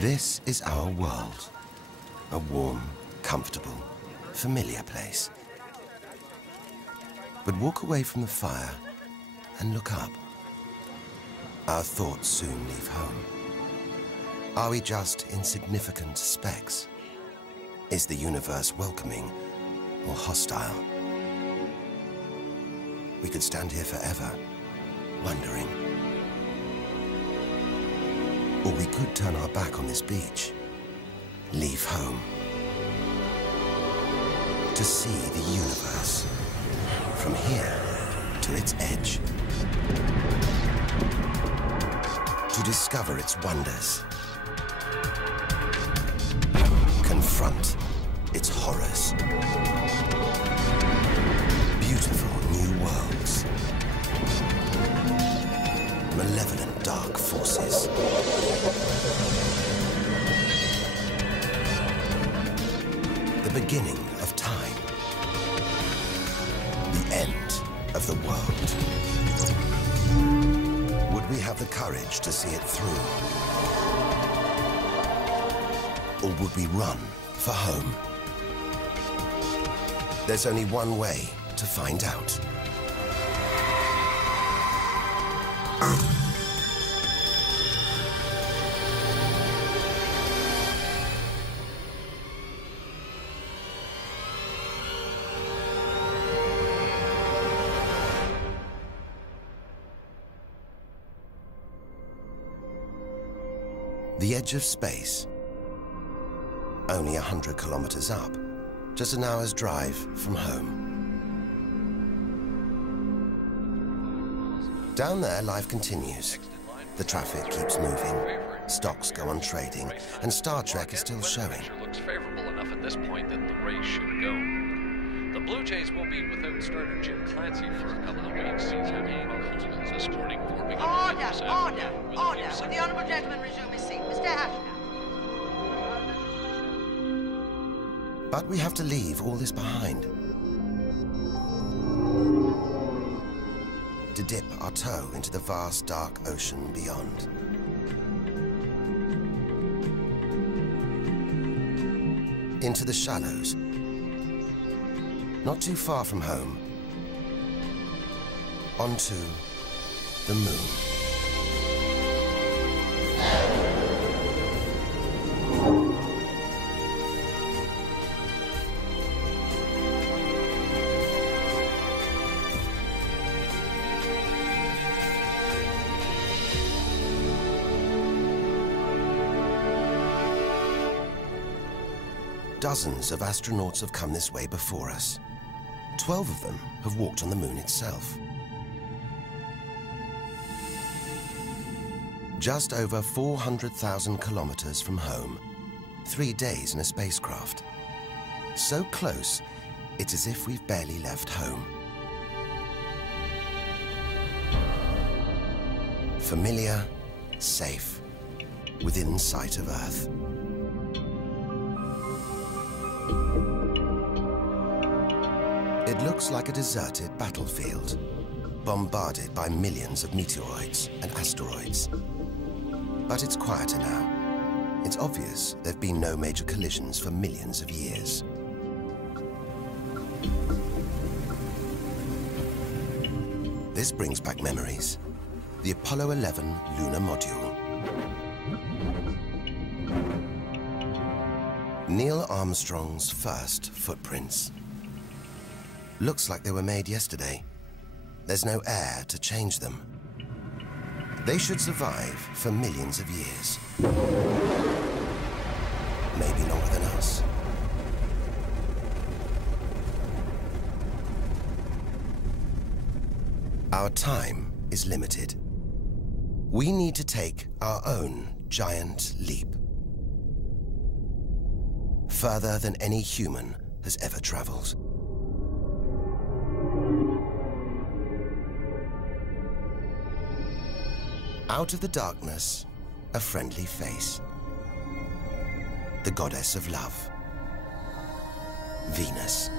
This is our world, a warm, comfortable, familiar place. But walk away from the fire and look up. Our thoughts soon leave home. Are we just insignificant specks? Is the universe welcoming or hostile? We could stand here forever, wondering. Or we could turn our back on this beach, leave home, to see the universe, from here to its edge, to discover its wonders, confront its horrors. Beautiful new worlds, malevolent dark forces. The beginning of time, the end of the world. Would we have the courage to see it through? Or would we run for home? There's only one way to find out. The edge of space, only 100 kilometers up, just an hour's drive from home. Down there, life continues. The traffic keeps moving, stocks go on trading, and Star Trek is still showing. Looks favorable enough at this point that the race should go. The Blue Jays will be without starter Jim Clancy for a couple of weeks. He's having problems with his sporting form. Order! Will the honourable gentleman resume his seat? Mr. Ashton. But we have to leave all this behind. To dip our toe into the vast dark ocean beyond. Into the shallows. Not too far from home. Onto the moon. Dozens of astronauts have come this way before us. 12 of them have walked on the moon itself. Just over 400,000 kilometers from home, 3 days in a spacecraft. So close, it's as if we've barely left home. Familiar, safe, within sight of Earth. It looks like a deserted battlefield, bombarded by millions of meteoroids and asteroids. But it's quieter now. It's obvious there have been no major collisions for millions of years. This brings back memories. The Apollo 11 lunar module. Neil Armstrong's first footprints. Looks like they were made yesterday. There's no air to change them. They should survive for millions of years. Maybe longer than us. Our time is limited. We need to take our own giant leap. Further than any human has ever traveled. Out of the darkness, a friendly face. The goddess of love. Venus.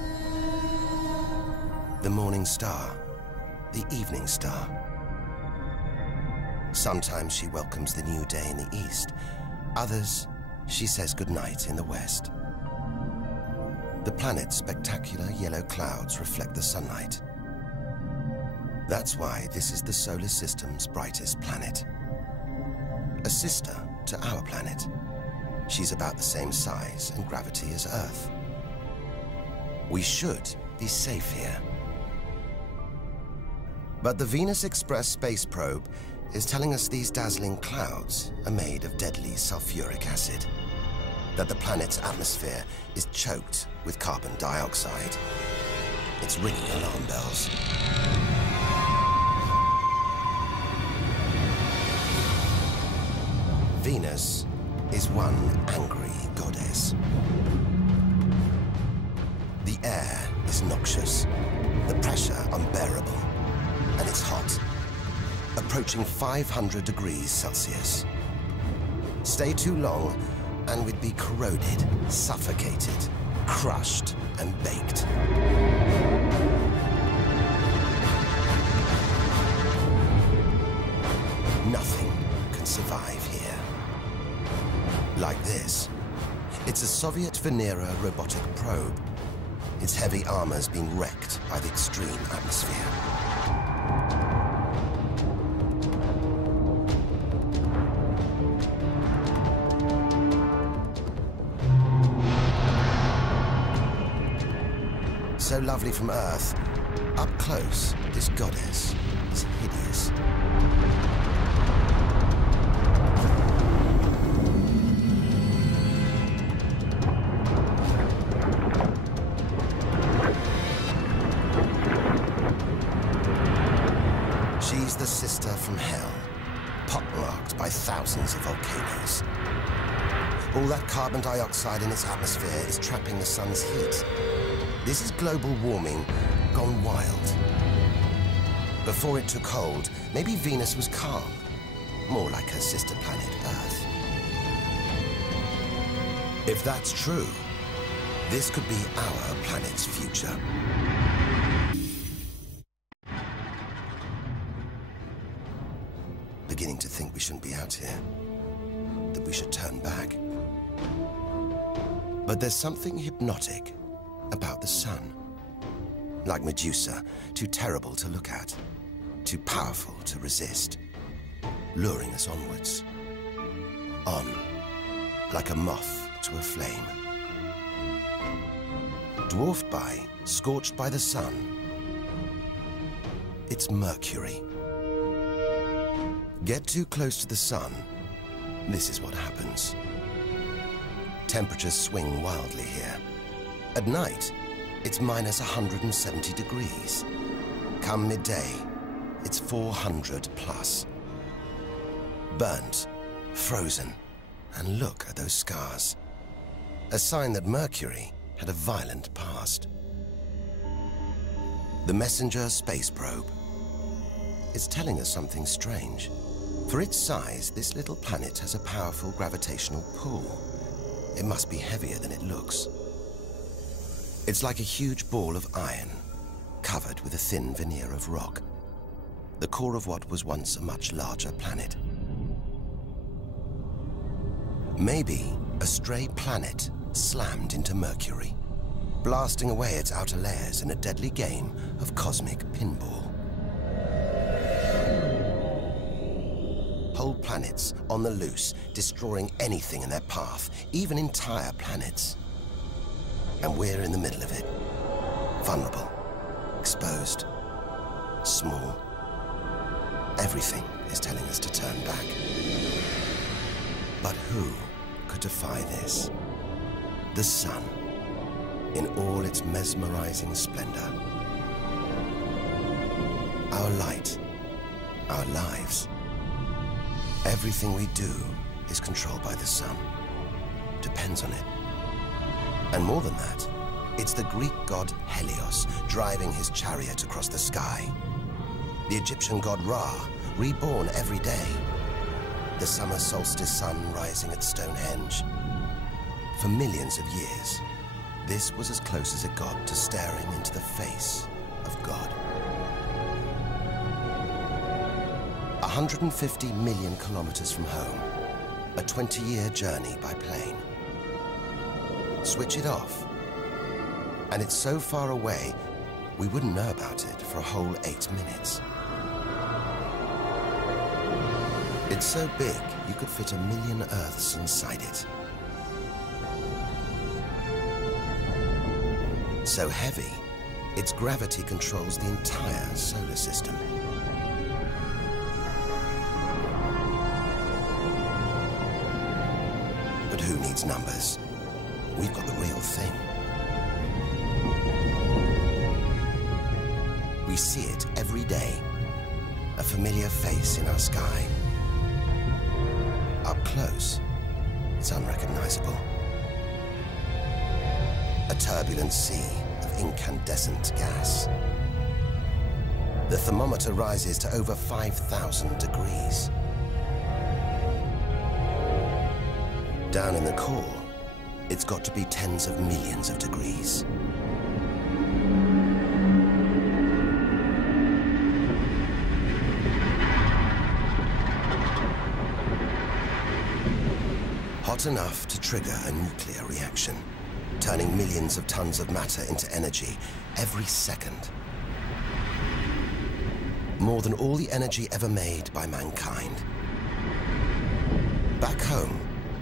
The morning star, the evening star. Sometimes she welcomes the new day in the east, others she says goodnight in the west. The planet's spectacular yellow clouds reflect the sunlight. That's why this is the solar system's brightest planet. A sister to our planet. She's about the same size and gravity as Earth. We should be safe here. But the Venus Express space probe is telling us these dazzling clouds are made of deadly sulfuric acid, that the planet's atmosphere is choked with carbon dioxide. It's ringing alarm bells. Venus is one angry goddess. The air is noxious, the pressure unbearable, and it's hot, approaching 500 degrees Celsius. Stay too long, and we'd be corroded, suffocated, crushed, and baked. Nothing can survive here. Like this. It's a Soviet Venera robotic probe. Its heavy armor's been wrecked by the extreme atmosphere. So lovely from Earth, up close, this goddess is hideous. She's the sister from hell, pockmarked by thousands of volcanoes. All that carbon dioxide in its atmosphere is trapping the sun's heat. This is global warming gone wild. Before it took hold, maybe Venus was calm, more like her sister planet, Earth. If that's true, this could be our planet's future. Beginning to think we shouldn't be out here, that we should turn back. But there's something hypnotic about the sun. Like Medusa, too terrible to look at, too powerful to resist, luring us onwards. On, like a moth to a flame. Dwarfed by, scorched by the sun, it's Mercury. Get too close to the sun, this is what happens. Temperatures swing wildly here. At night, it's minus 170 degrees. Come midday, it's 400 plus. Burnt, frozen, and look at those scars. A sign that Mercury had a violent past. The Messenger space probe is telling us something strange. For its size, this little planet has a powerful gravitational pull. It must be heavier than it looks. It's like a huge ball of iron, covered with a thin veneer of rock, the core of what was once a much larger planet. Maybe a stray planet slammed into Mercury, blasting away its outer layers in a deadly game of cosmic pinball. Whole planets on the loose, destroying anything in their path, even entire planets. And we're in the middle of it. Vulnerable, exposed, small. Everything is telling us to turn back. But who could defy this? The sun, in all its mesmerizing splendor. Our light, our lives. Everything we do is controlled by the sun, depends on it. And more than that, it's the Greek god Helios driving his chariot across the sky. The Egyptian god Ra, reborn every day. The summer solstice sun rising at Stonehenge. For millions of years, this was as close as it got to staring into the face of God. 150 million kilometers from home, a 20-year journey by plane. Switch it off, and it's so far away, we wouldn't know about it for a whole 8 minutes. It's so big, you could fit 1 million Earths inside it. So heavy, its gravity controls the entire solar system. But who needs numbers? We've got the real thing. We see it every day, a familiar face in our sky. Up close, it's unrecognizable. A turbulent sea of incandescent gas. The thermometer rises to over 5,000 degrees. Down in the core, it's got to be tens of millions of degrees. Hot enough to trigger a nuclear reaction, turning millions of tons of matter into energy every second. More than all the energy ever made by mankind. Back home,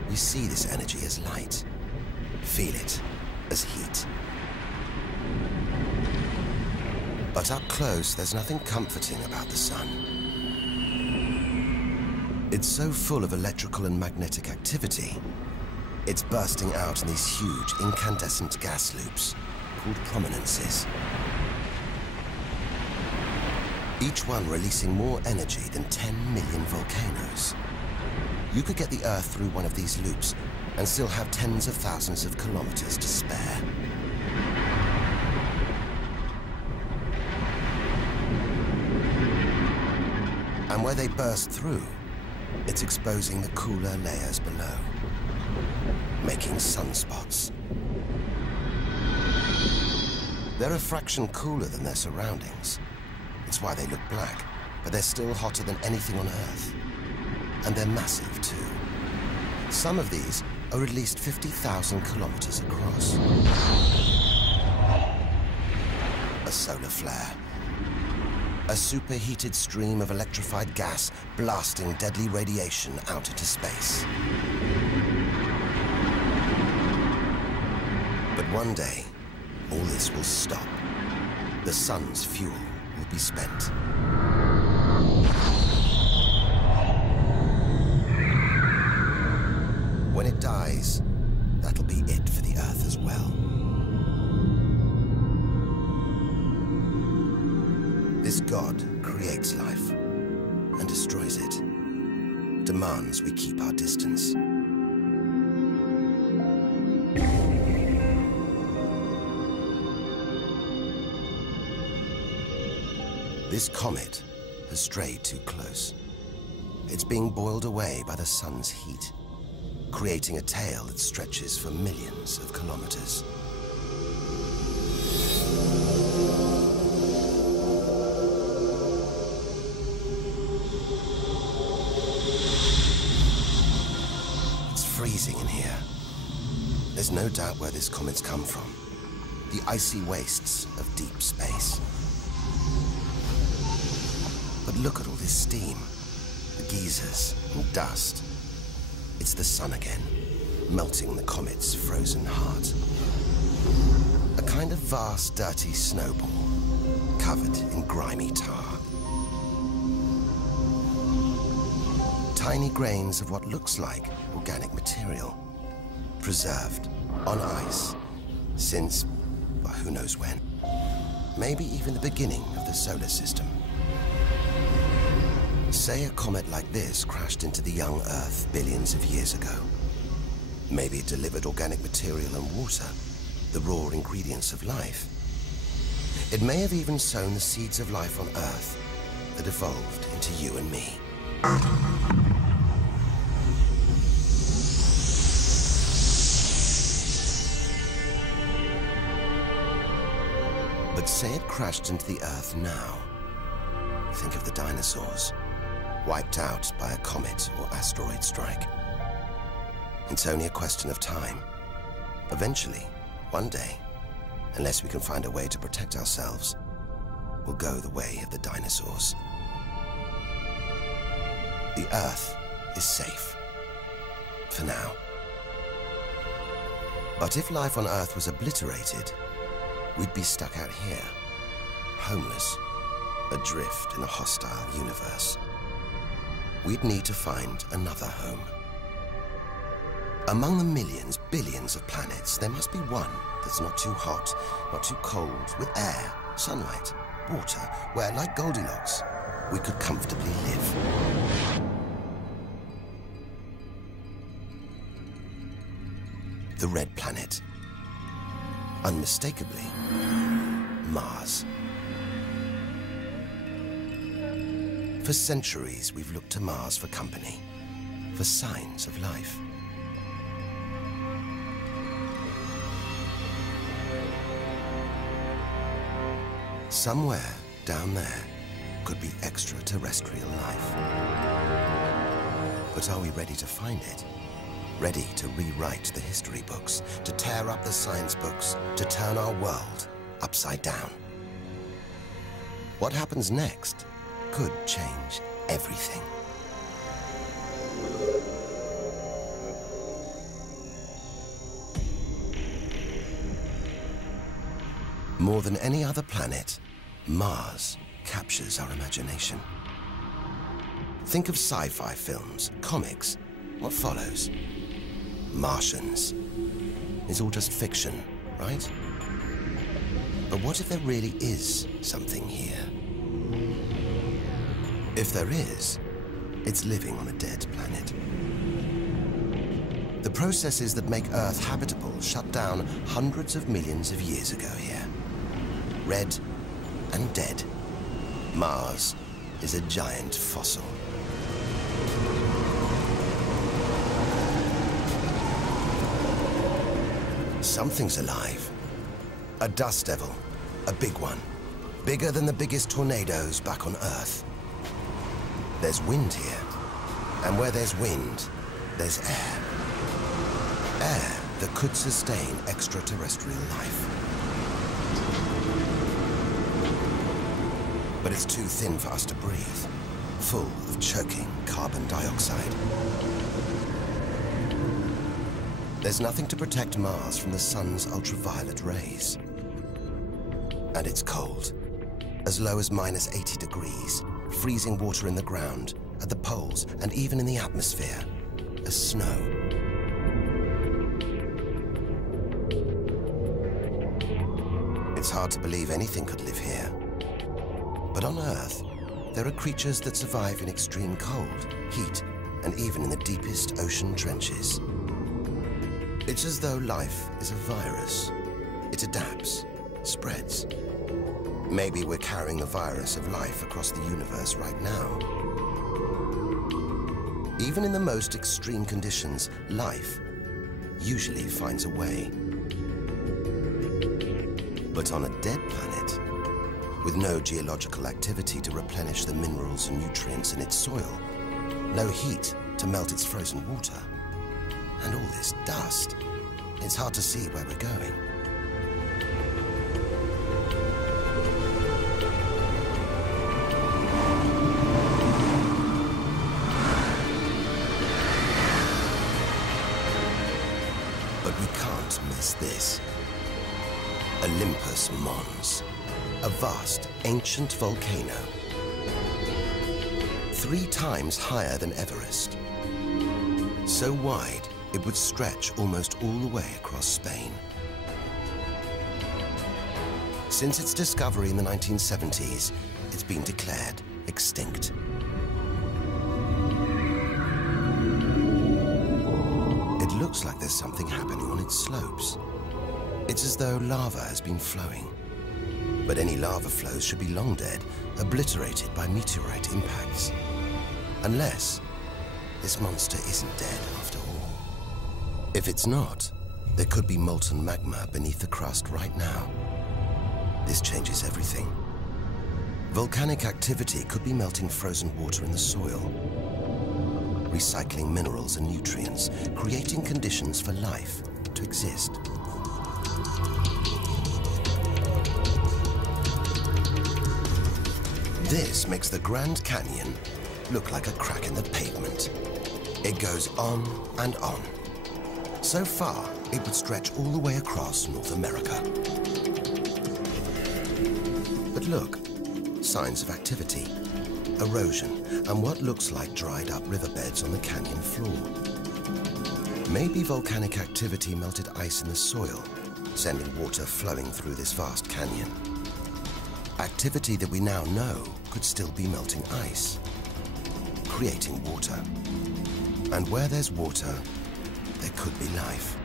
we see this energy as light, feel it as heat. But up close, there's nothing comforting about the sun. It's so full of electrical and magnetic activity, it's bursting out in these huge incandescent gas loops called prominences. Each one releasing more energy than 10 million volcanoes. You could get the Earth through one of these loops and still have tens of thousands of kilometers to spare. And where they burst through, it's exposing the cooler layers below, making sunspots. They're a fraction cooler than their surroundings. It's why they look black, but they're still hotter than anything on Earth. And they're massive, too. Some of these are at least 50,000 kilometers across. A solar flare. A superheated stream of electrified gas blasting deadly radiation out into space. But one day, all this will stop. The sun's fuel will be spent. When it dies, that'll be it for the Earth as well. This God creates life and destroys it, demands we keep our distance. This comet has strayed too close. It's being boiled away by the sun's heat, creating a tail that stretches for millions of kilometers. It's freezing in here. There's no doubt where this comet's come from. The icy wastes of deep space. But look at all this steam, the geysers and dust. It's the sun again, melting the comet's frozen heart. A kind of vast, dirty snowball, covered in grimy tar. Tiny grains of what looks like organic material, preserved on ice since, well, who knows when. Maybe even the beginning of the solar system. Say a comet like this crashed into the young Earth billions of years ago. Maybe it delivered organic material and water, the raw ingredients of life. It may have even sown the seeds of life on Earth that evolved into you and me. But say it crashed into the Earth now. Think of the dinosaurs, wiped out by a comet or asteroid strike. It's only a question of time. Eventually, one day, unless we can find a way to protect ourselves, we'll go the way of the dinosaurs. The Earth is safe. For now. But if life on Earth was obliterated, we'd be stuck out here, homeless, adrift in a hostile universe. We'd need to find another home. Among the millions, billions of planets, there must be one that's not too hot, not too cold, with air, sunlight, water, where, like Goldilocks, we could comfortably live. The red planet. Unmistakably, Mars. For centuries, we've looked to Mars for company, for signs of life. Somewhere down there could be extraterrestrial life. But are we ready to find it? Ready to rewrite the history books, to tear up the science books, to turn our world upside down? What happens next could change everything. More than any other planet, Mars captures our imagination. Think of sci-fi films, comics. What follows? Martians. It's all just fiction, right? But what if there really is something here? If there is, it's living on a dead planet. The processes that make Earth habitable shut down hundreds of millions of years ago here. Red and dead. Mars is a giant fossil. Something's alive. A dust devil. A big one. Bigger than the biggest tornadoes back on Earth. There's wind here. And where there's wind, there's air. Air that could sustain extraterrestrial life. But it's too thin for us to breathe. Full of choking carbon dioxide. There's nothing to protect Mars from the sun's ultraviolet rays. And it's cold. As low as -80 degrees, freezing water in the ground, at the poles, and even in the atmosphere, as snow. It's hard to believe anything could live here. But on Earth, there are creatures that survive in extreme cold, heat, and even in the deepest ocean trenches. It's as though life is a virus. It adapts, spreads. Maybe we're carrying the virus of life across the universe right now. Even in the most extreme conditions, life usually finds a way. But on a dead planet, with no geological activity to replenish the minerals and nutrients in its soil, no heat to melt its frozen water, and all this dust, it's hard to see where we're going. But we can't miss this. Olympus Mons, a vast, ancient volcano, 3 times higher than Everest. So wide, it would stretch almost all the way across Spain. Since its discovery in the 1970s, it's been declared extinct. It looks like there's something happening on its slopes. It's as though lava has been flowing. But any lava flows should be long dead, obliterated by meteorite impacts. Unless this monster isn't dead after all. If it's not, there could be molten magma beneath the crust right now. This changes everything. Volcanic activity could be melting frozen water in the soil. recycling minerals and nutrients, creating conditions for life to exist. This makes the Grand Canyon look like a crack in the pavement. It goes on and on. So far, it would stretch all the way across North America. But look, signs of activity, erosion, and what looks like dried up riverbeds on the canyon floor. Maybe volcanic activity melted ice in the soil, sending water flowing through this vast canyon. Activity that we now know could still be melting ice, creating water. And where there's water, there could be life.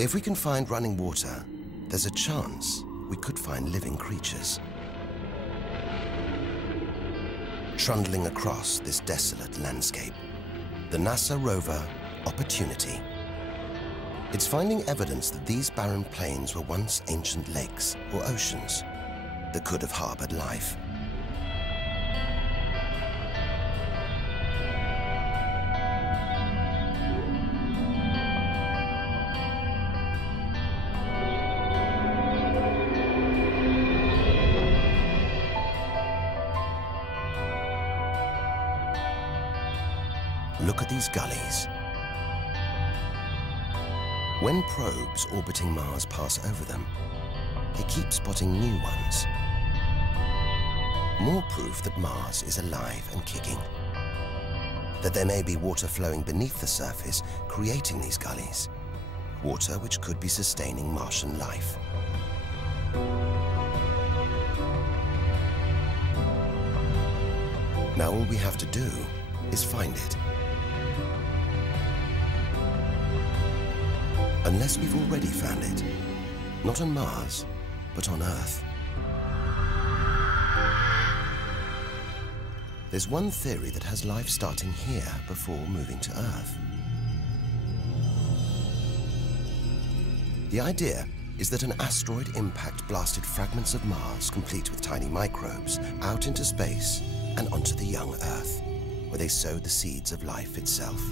If we can find running water, there's a chance we could find living creatures. Trundling across this desolate landscape, the NASA rover Opportunity. It's finding evidence that these barren plains were once ancient lakes or oceans that could have harbored life. Look at these gullies. When probes orbiting Mars pass over them, they keep spotting new ones. More proof that Mars is alive and kicking. That there may be water flowing beneath the surface, creating these gullies. Water which could be sustaining Martian life. Now all we have to do is find it. Unless we've already found it. Not on Mars, but on Earth. There's one theory that has life starting here before moving to Earth. The idea is that an asteroid impact blasted fragments of Mars, complete with tiny microbes, out into space and onto the young Earth, where they sowed the seeds of life itself.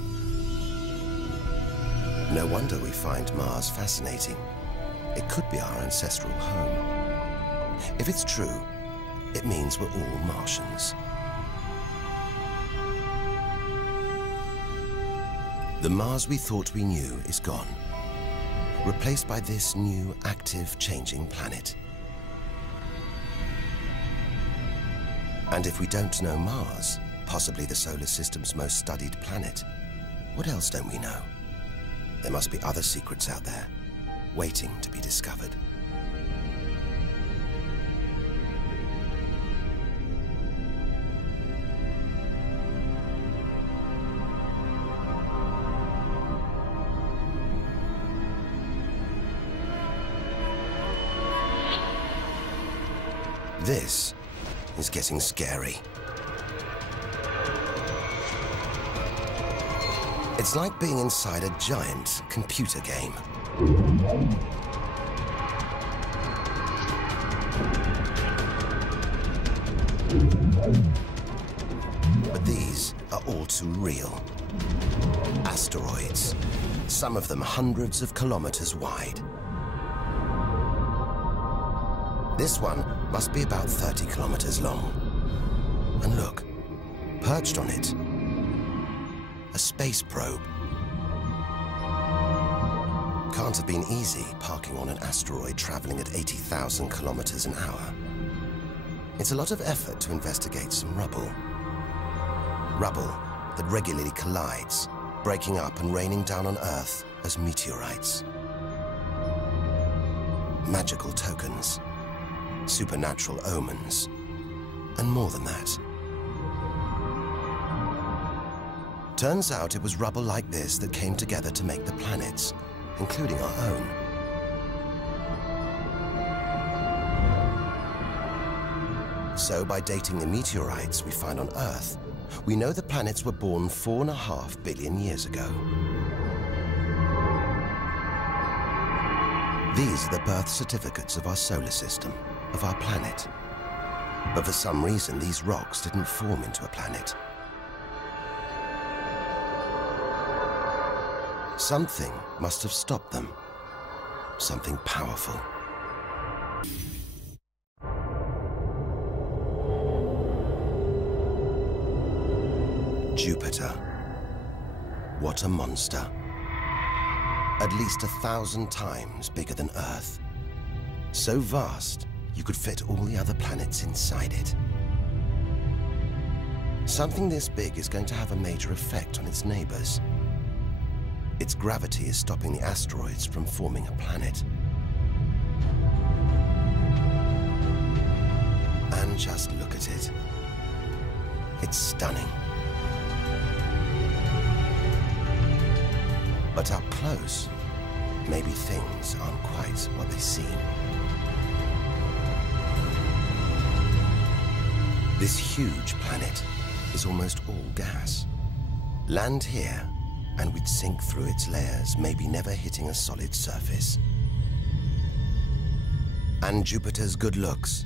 No wonder we find Mars fascinating. It could be our ancestral home. If it's true, it means we're all Martians. The Mars we thought we knew is gone, replaced by this new, active, changing planet. And if we don't know Mars, possibly the solar system's most studied planet, what else don't we know? There must be other secrets out there, waiting to be discovered. This is getting scary. It's like being inside a giant computer game. But these are all too real. Asteroids, some of them hundreds of kilometers wide. This one must be about 30 kilometers long. And look, perched on it, a space probe. Can't have been easy parking on an asteroid traveling at 80,000 kilometers an hour. It's a lot of effort to investigate some rubble. Rubble that regularly collides, breaking up and raining down on Earth as meteorites. Magical tokens, supernatural omens, and more than that. Turns out it was rubble like this that came together to make the planets, including our own. So by dating the meteorites we find on Earth, we know the planets were born 4.5 billion years ago. These are the birth certificates of our solar system, of our planet. But for some reason, these rocks didn't form into a planet. Something must have stopped them. Something powerful. Jupiter. What a monster. At least 1,000 times bigger than Earth. So vast, you could fit all the other planets inside it. Something this big is going to have a major effect on its neighbors. Its gravity is stopping the asteroids from forming a planet. And just look at it. It's stunning. But up close, maybe things aren't quite what they seem. This huge planet is almost all gas. Land here, and we'd sink through its layers, maybe never hitting a solid surface. And Jupiter's good looks,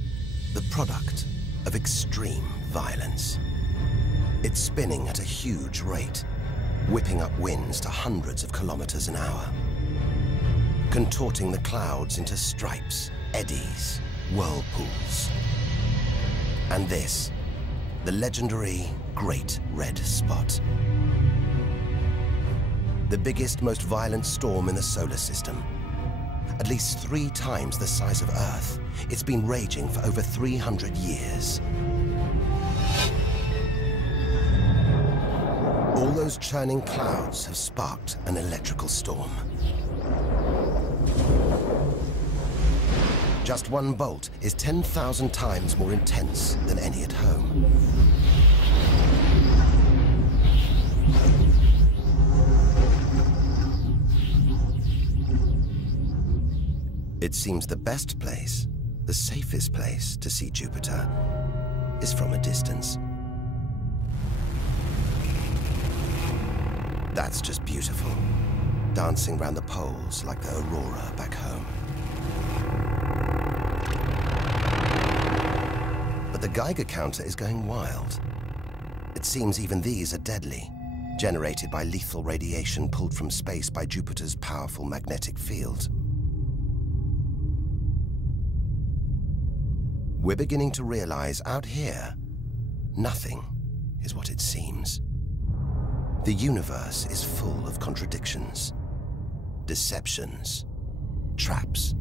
the product of extreme violence. It's spinning at a huge rate, whipping up winds to hundreds of kilometers an hour, contorting the clouds into stripes, eddies, whirlpools. And this, the legendary Great Red Spot. The biggest, most violent storm in the solar system. At least 3 times the size of Earth. It's been raging for over 300 years. All those churning clouds have sparked an electrical storm. Just one bolt is 10,000 times more intense than any at home. It seems the best place, the safest place to see Jupiter is from a distance. That's just beautiful, dancing round the poles like the aurora back home. But the Geiger counter is going wild. It seems even these are deadly, generated by lethal radiation pulled from space by Jupiter's powerful magnetic field. We're beginning to realize out here, nothing is what it seems. The universe is full of contradictions, deceptions, traps.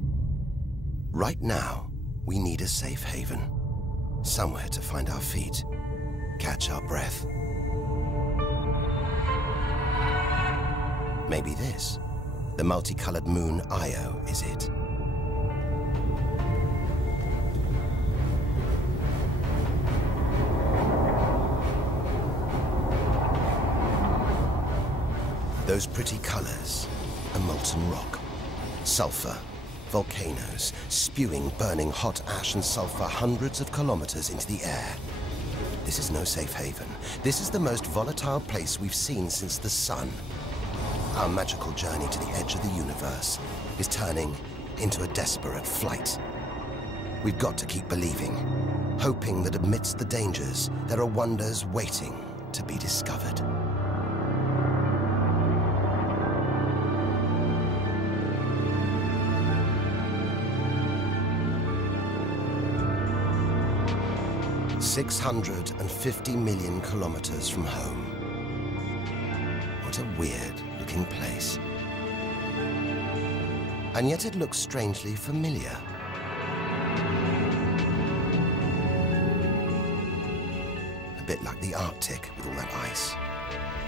Right now, we need a safe haven, somewhere to find our feet, catch our breath. Maybe this, the multicolored moon Io, is it? Those pretty colors, a molten rock, sulfur, volcanoes, spewing burning hot ash and sulfur hundreds of kilometers into the air. This is no safe haven. This is the most volatile place we've seen since the sun. Our magical journey to the edge of the universe is turning into a desperate flight. We've got to keep believing, hoping that amidst the dangers, there are wonders waiting to be discovered. $650 million kilometers from home. What a weird-looking place. And yet it looks strangely familiar. A bit like the Arctic with all that ice,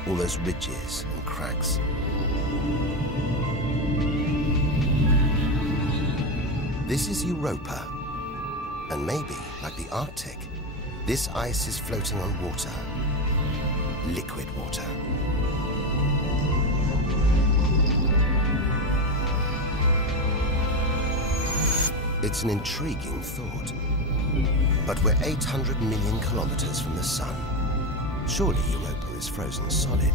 all those ridges and cracks. This is Europa, and maybe, like the Arctic, this ice is floating on water, liquid water. It's an intriguing thought. But we're 800 million kilometers from the sun. Surely Europa is frozen solid.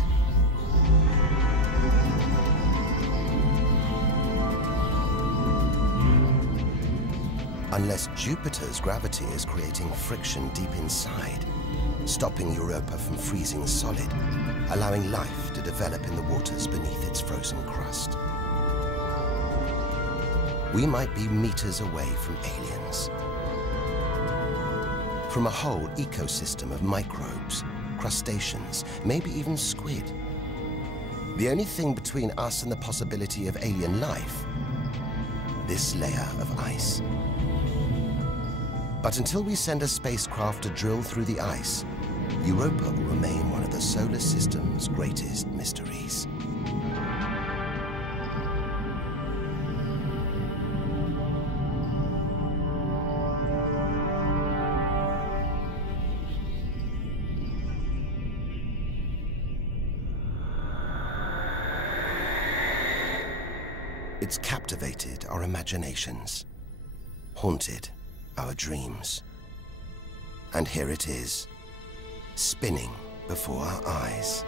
Unless Jupiter's gravity is creating friction deep inside, stopping Europa from freezing solid. allowing life to develop in the waters beneath its frozen crust. We might be meters away from aliens, from a whole ecosystem of microbes, crustaceans, maybe even squid. The only thing between us and the possibility of alien life, this layer of ice. But until we send a spacecraft to drill through the ice, Europa will remain one of the solar system's greatest mysteries. It's captivated our imaginations, haunted our dreams. And here it is, spinning before our eyes.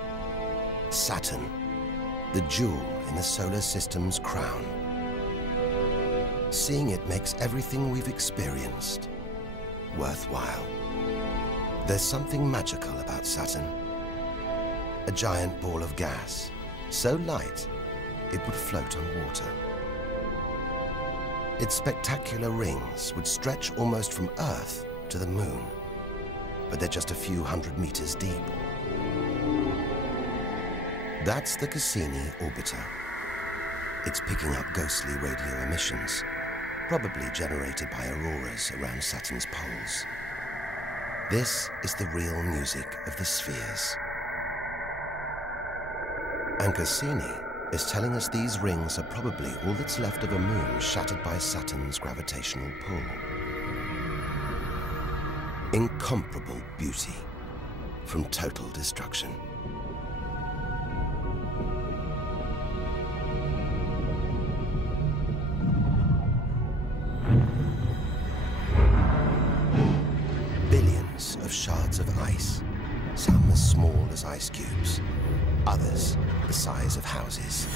Saturn, the jewel in the solar system's crown. Seeing it makes everything we've experienced worthwhile. There's something magical about Saturn. A giant ball of gas, so light it would float on water. Its spectacular rings would stretch almost from Earth to the Moon, but they're just a few hundred meters deep. That's the Cassini orbiter. It's picking up ghostly radio emissions, probably generated by auroras around Saturn's poles. This is the real music of the spheres. And Cassini is telling us these rings are probably all that's left of a moon shattered by Saturn's gravitational pull. Incomparable beauty from total destruction. Billions of shards of ice, some as small as ice cubes, others the size of houses.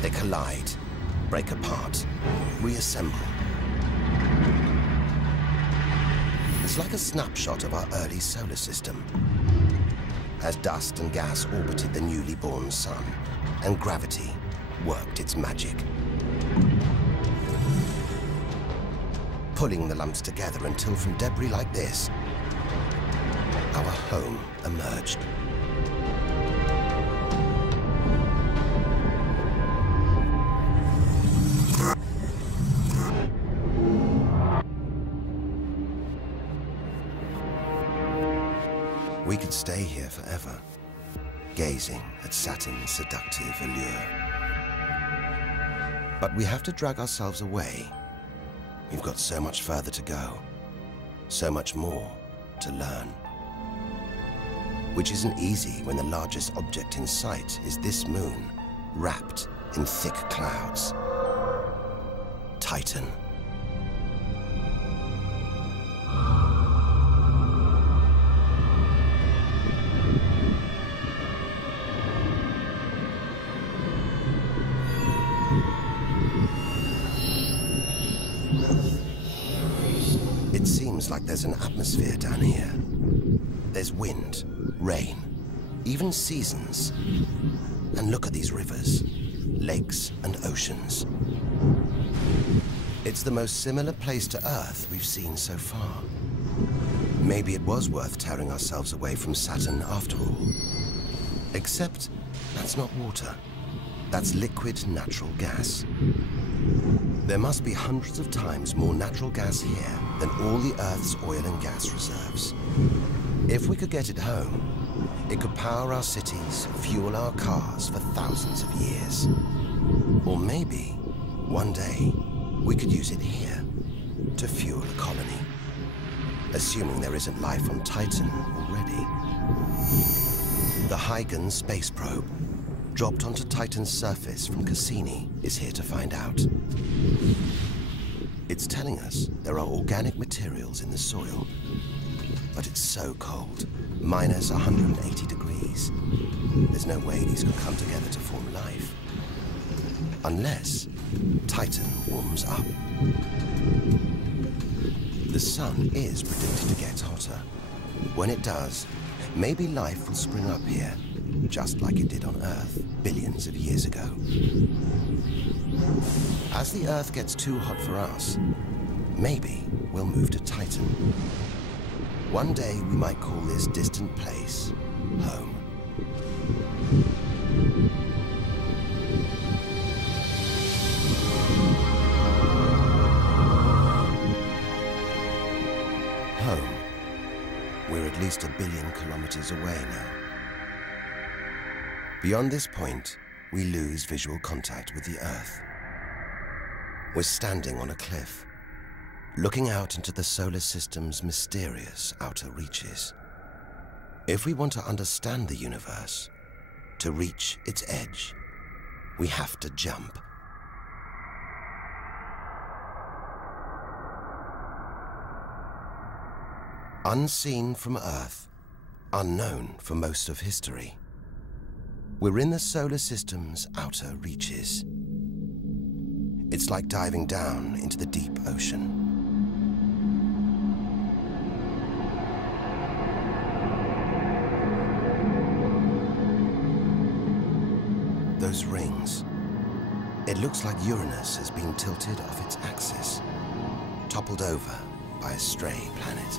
They collide, break apart, reassemble. It's like a snapshot of our early solar system, as dust and gas orbited the newly born sun, and gravity worked its magic, pulling the lumps together until from debris like this, our home emerged. We could stay here forever, gazing at Saturn's seductive allure. But we have to drag ourselves away. We've got so much further to go, so much more to learn. Which isn't easy when the largest object in sight is this moon, wrapped in thick clouds. Titan. It seems like there's an atmosphere down here. There's wind, rain, even seasons. And look at these rivers, lakes and oceans. It's the most similar place to Earth we've seen so far. Maybe it was worth tearing ourselves away from Saturn after all. Except that's not water. That's liquid natural gas. There must be hundreds of times more natural gas here than all the Earth's oil and gas reserves. If we could get it home, it could power our cities, fuel our cars for thousands of years. Or maybe, one day, we could use it here to fuel a colony. Assuming there isn't life on Titan already. The Huygens space probe, dropped onto Titan's surface from Cassini, is here to find out. It's telling us there are organic materials in the soil, but it's so cold, minus 180 degrees. There's no way these could come together to form life. Unless Titan warms up. The sun is predicted to get hotter. When it does, maybe life will spring up here, just like it did on Earth billions of years ago. As the Earth gets too hot for us, maybe we'll move to Titan. One day we might call this distant place home. Home. We're at least 1 billion kilometers away now. Beyond this point, we lose visual contact with the Earth. We're standing on a cliff, looking out into the solar system's mysterious outer reaches. If we want to understand the universe, to reach its edge, we have to jump. Unseen from Earth, unknown for most of history, we're in the solar system's outer reaches. It's like diving down into the deep ocean. Those rings, it looks like Uranus has been tilted off its axis, toppled over by a stray planet.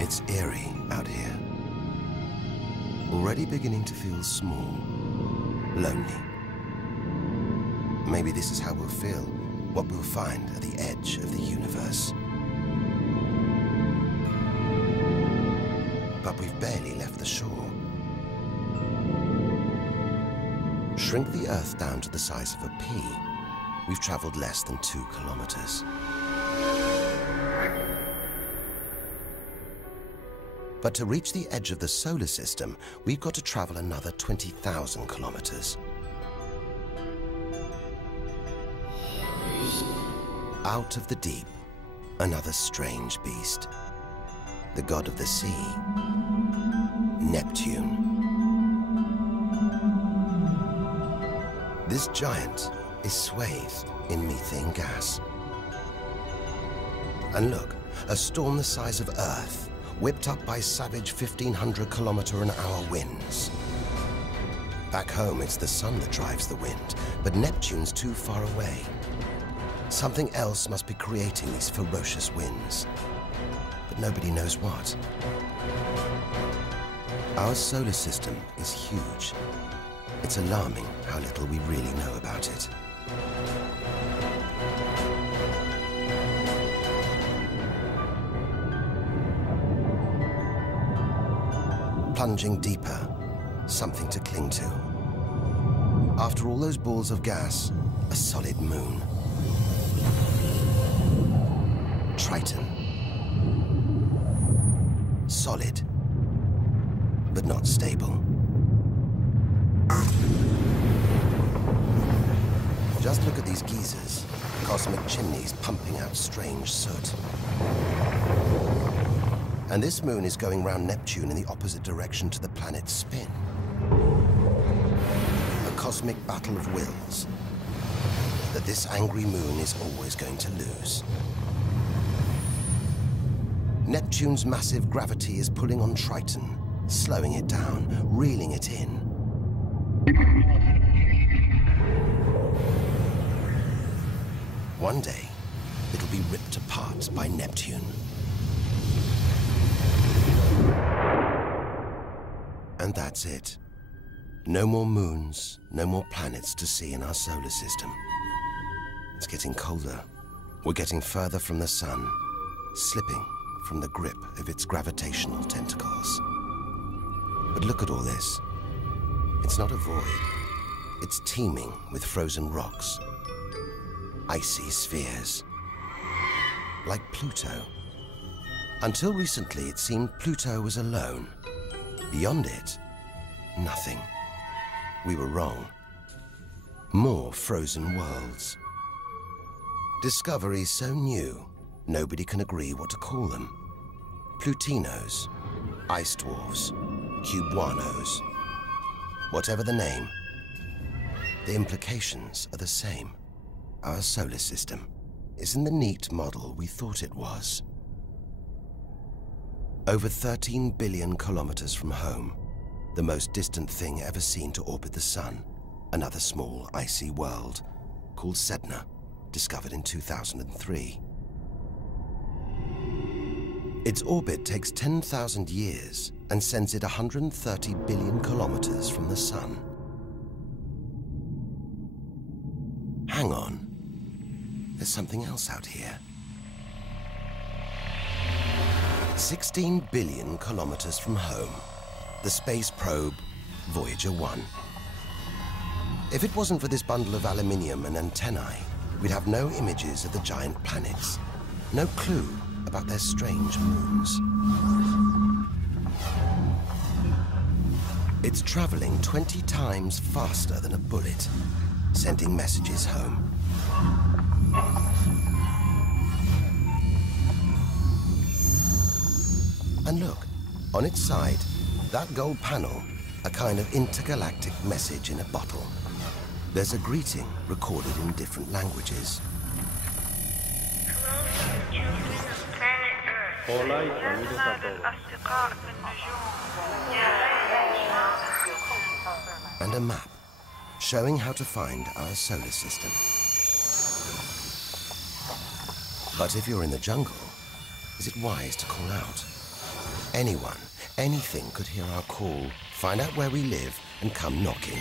It's eerie out here. Already beginning to feel small, lonely. Maybe this is how we'll feel, what we'll find at the edge of the universe. But we've barely left the shore. Shrink the Earth down to the size of a pea. We've traveled less than 2 kilometers. But to reach the edge of the solar system, we've got to travel another 20,000 kilometers. Out of the deep, another strange beast. The god of the sea, Neptune. This giant is swathed in methane gas. And look, a storm the size of Earth, whipped up by savage 1,500-kilometer-an-hour winds. Back home, it's the sun that drives the wind, but Neptune's too far away. Something else must be creating these ferocious winds, but nobody knows what. Our solar system is huge. It's alarming how little we really know about it. Plunging deeper, something to cling to. After all those balls of gas, a solid moon. Triton. Solid, but not stable. Just look at these geysers, cosmic chimneys pumping out strange soot. And this moon is going round Neptune in the opposite direction to the planet's spin. A cosmic battle of wills that this angry moon is always going to lose. Neptune's massive gravity is pulling on Triton, slowing it down, reeling it in. One day, it'll be ripped apart by Neptune. And that's it. No more moons, no more planets to see in our solar system. It's getting colder. We're getting further from the sun, slipping from the grip of its gravitational tentacles. But look at all this. It's not a void. It's teeming with frozen rocks, icy spheres, like Pluto. Until recently, it seemed Pluto was alone. Beyond it, nothing. We were wrong. More frozen worlds. Discoveries so new, nobody can agree what to call them. Plutinos, ice dwarfs, cubanos. Whatever the name, the implications are the same. Our solar system isn't the neat model we thought it was. Over 13 billion kilometers from home, the most distant thing ever seen to orbit the Sun, another small, icy world called Sedna, discovered in 2003. Its orbit takes 10,000 years and sends it 130 billion kilometers from the Sun. Hang on, there's something else out here. 16 billion kilometers from home, the space probe Voyager 1. If it wasn't for this bundle of aluminium and antennae, we'd have no images of the giant planets, no clue about their strange moons. It's traveling 20 times faster than a bullet, sending messages home. And look, on its side, that gold panel, a kind of intergalactic message in a bottle. There's a greeting recorded in different languages. Hola y saludos a todos. And a map showing how to find our solar system. But if you're in the jungle, is it wise to call out? Anyone, anything could hear our call, find out where we live, and come knocking,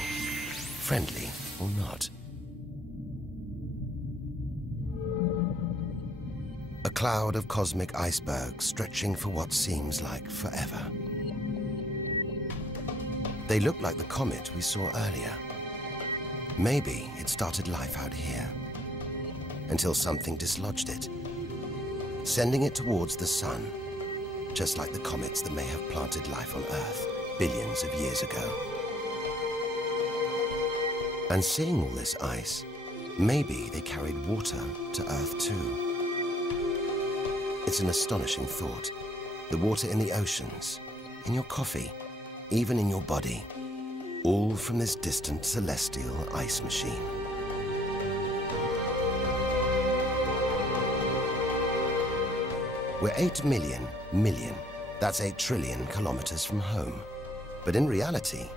friendly or not. A cloud of cosmic icebergs stretching for what seems like forever. They look like the comet we saw earlier. Maybe it started life out here, until something dislodged it, sending it towards the Sun, just like the comets that may have planted life on Earth billions of years ago. And seeing all this ice, maybe they carried water to Earth too. It's an astonishing thought. The water in the oceans, in your coffee, even in your body, all from this distant celestial ice machine. We're 8 million, that's 8 trillion kilometers from home. But in reality,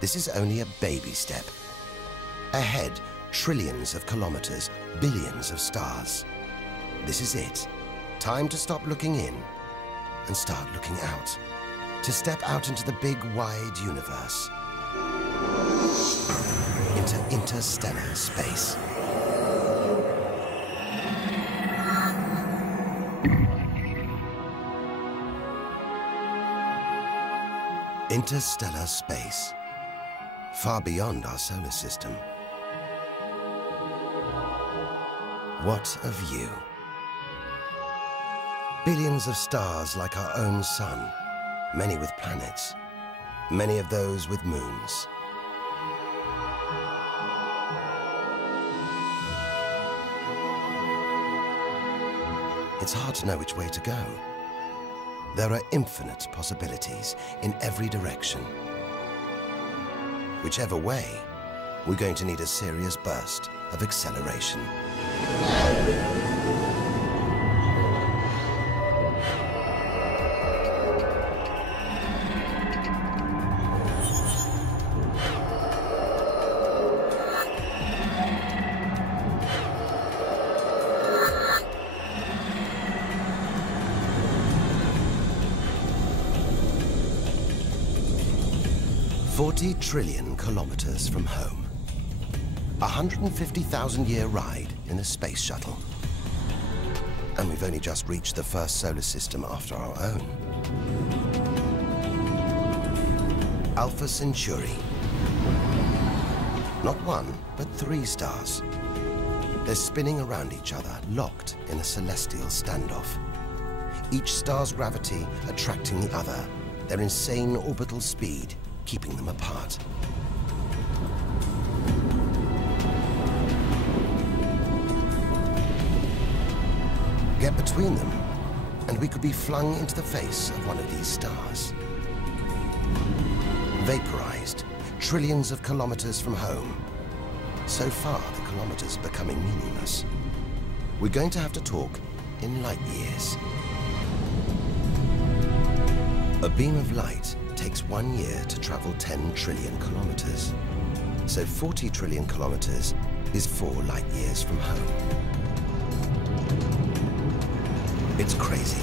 this is only a baby step. Ahead, trillions of kilometers, billions of stars. This is it. Time to stop looking in and start looking out. To step out into the big, wide universe. Into interstellar space. Interstellar space. Far beyond our solar system. What a view. Billions of stars like our own sun, many with planets, many of those with moons. It's hard to know which way to go. There are infinite possibilities in every direction. Whichever way, we're going to need a serious burst of acceleration. $40 trillion kilometers from home. 150,000-year ride in a space shuttle. And we've only just reached the first solar system after our own. Alpha Centauri. Not one, but 3 stars. They're spinning around each other, locked in a celestial standoff. Each star's gravity attracting the other, their insane orbital speed keeping them apart. Get between them, and we could be flung into the face of one of these stars. Vaporized, trillions of kilometers from home. So far, the kilometers are becoming meaningless. We're going to have to talk in light years. A beam of light takes 1 year to travel 10 trillion kilometers. So 40 trillion kilometers is 4 light years from home. It's crazy.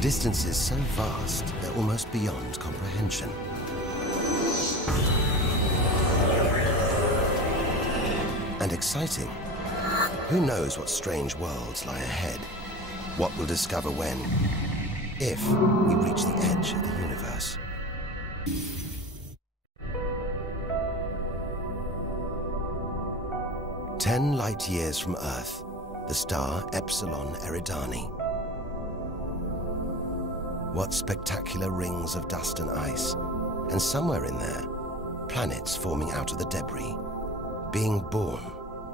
Distances so vast, they're almost beyond comprehension. And exciting. Who knows what strange worlds lie ahead? What we'll discover when, if we reach the edge of the universe. "10 light years from Earth, the star Epsilon Eridani. What spectacular rings of dust and ice, and somewhere in there, planets forming out of the debris, being born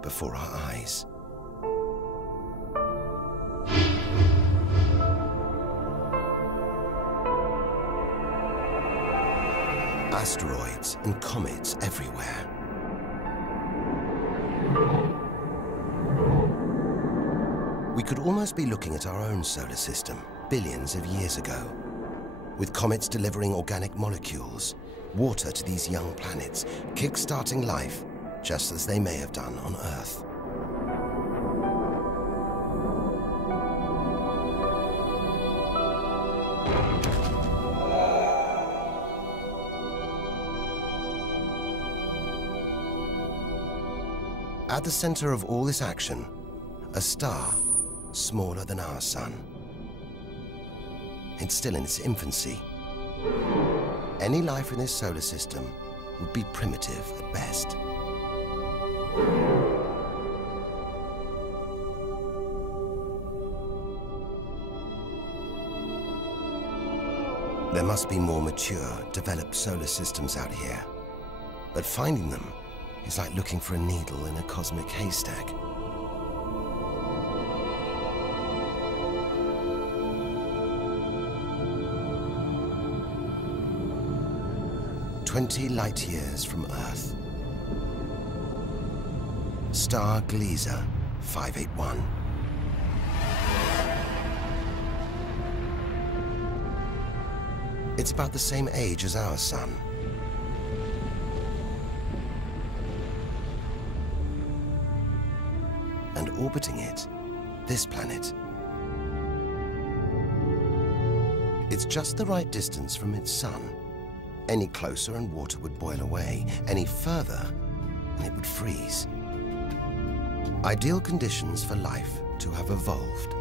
before our eyes. Asteroids and comets everywhere. We could almost be looking at our own solar system billions of years ago, with comets delivering organic molecules, water to these young planets, kick-starting life just as they may have done on Earth. At the center of all this action, a star smaller than our sun. It's still in its infancy. Any life in this solar system would be primitive at best. There must be more mature, developed solar systems out here, but finding them is like looking for a needle in a cosmic haystack. "20 light years from Earth. Star Gliese 581. It's about the same age as our sun. And orbiting it, this planet. It's just the right distance from its sun. Any closer and water would boil away. Any further and it would freeze. Ideal conditions for life to have evolved.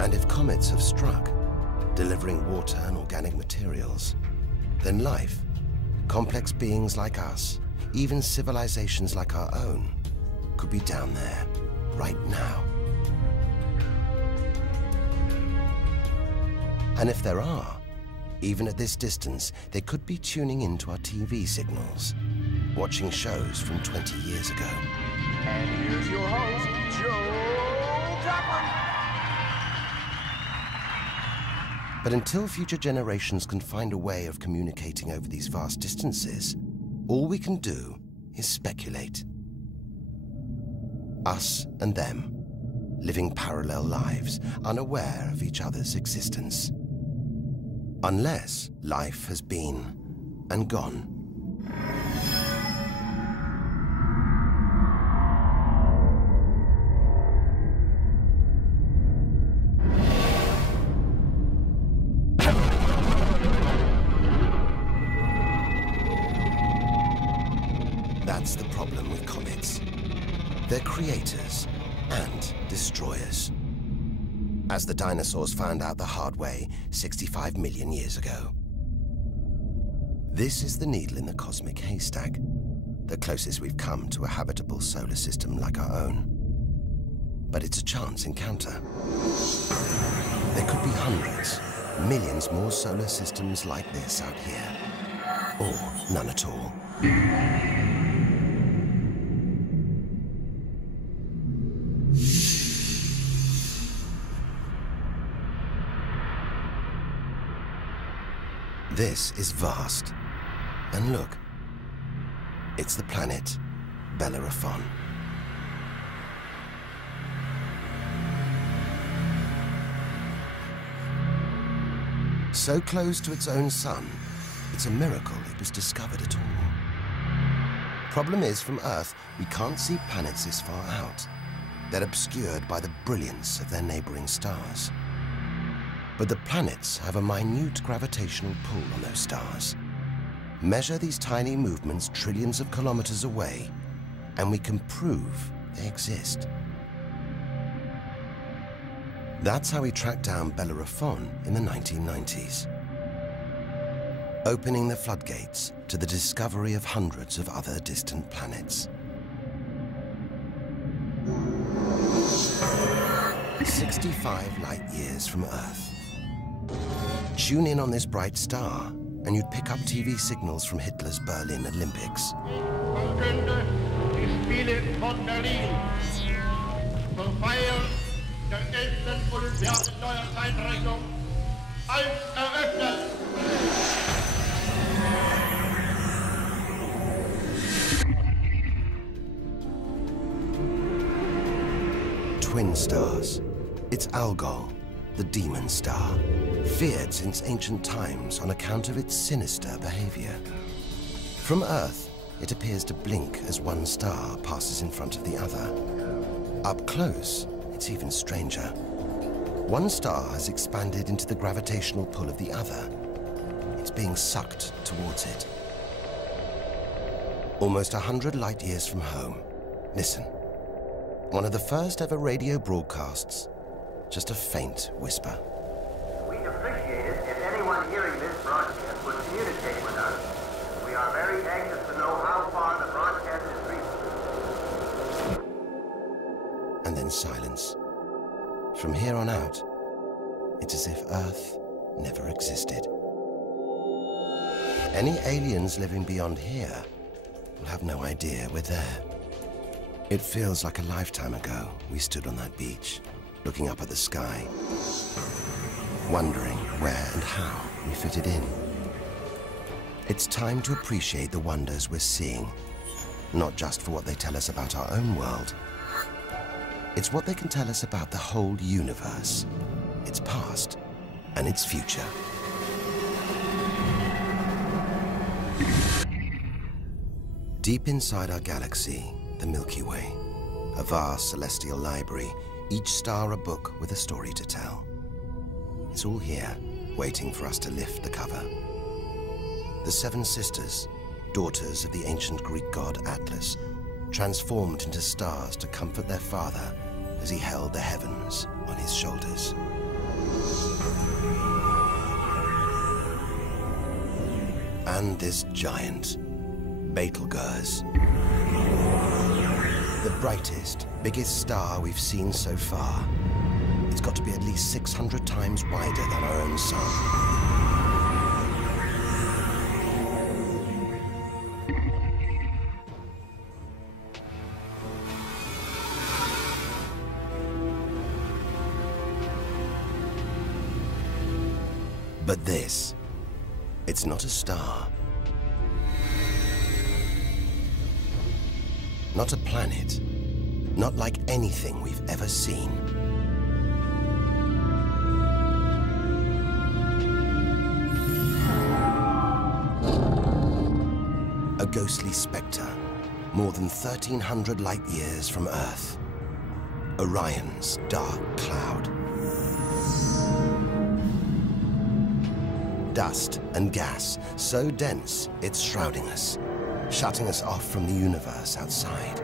And if comets have struck, delivering water and organic materials, then life, complex beings like us, even civilizations like our own, could be down there, right now. And if there are, even at this distance, they could be tuning into our TV signals, watching shows from 20 years ago. And here's your host, Joe Duckman. But until future generations can find a way of communicating over these vast distances, all we can do is speculate. Us and them, living parallel lives, unaware of each other's existence. Unless life has been and gone. That's the problem with comets. They're creators and destroyers. As the dinosaurs found out the hard way 65 million years ago. This is the needle in the cosmic haystack, the closest we've come to a habitable solar system like our own. But it's a chance encounter. There could be hundreds, millions more solar systems like this out here, or none at all. This is vast. And look, it's the planet Bellerophon. So close to its own sun, it's a miracle it was discovered at all. Problem is, from Earth, we can't see planets this far out. They're obscured by the brilliance of their neighboring stars. But the planets have a minute gravitational pull on those stars. Measure these tiny movements trillions of kilometers away, and we can prove they exist. That's how we tracked down Bellerophon in the 1990s, opening the floodgates to the discovery of hundreds of other distant planets. 65 light years from Earth. Tune in on this bright star, and you'd pick up TV signals from Hitler's Berlin Olympics. Twin stars. It's Algol, the demon star, feared since ancient times on account of its sinister behavior. From Earth, it appears to blink as one star passes in front of the other. Up close, it's even stranger. One star has expanded into the gravitational pull of the other. It's being sucked towards it. Almost 100 light years from home. Listen. One of the first ever radio broadcasts. Just a faint whisper. We'd appreciate it if anyone hearing this broadcast would communicate with us. We are very anxious to know how far the broadcast is reaching. And then silence. From here on out, it's as if Earth never existed. Any aliens living beyond here will have no idea we're there. It feels like a lifetime ago we stood on that beach, looking up at the sky, wondering where and how we fitted in. It's time to appreciate the wonders we're seeing, not just for what they tell us about our own world. It's what they can tell us about the whole universe, its past and its future. Deep inside our galaxy, the Milky Way, a vast celestial library, each star a book with a story to tell. It's all here, waiting for us to lift the cover. The seven sisters, daughters of the ancient Greek god Atlas, transformed into stars to comfort their father as he held the heavens on his shoulders. And this giant, Betelgeuse, the brightest, biggest star we've seen so far. It's got to be at least 600 times wider than our own sun. But this, it's not a star. Not a planet, not like anything we've ever seen. A ghostly spectre, more than 1,300 light years from Earth. Orion's dark cloud. Dust and gas, so dense it's shrouding us, shutting us off from the universe outside.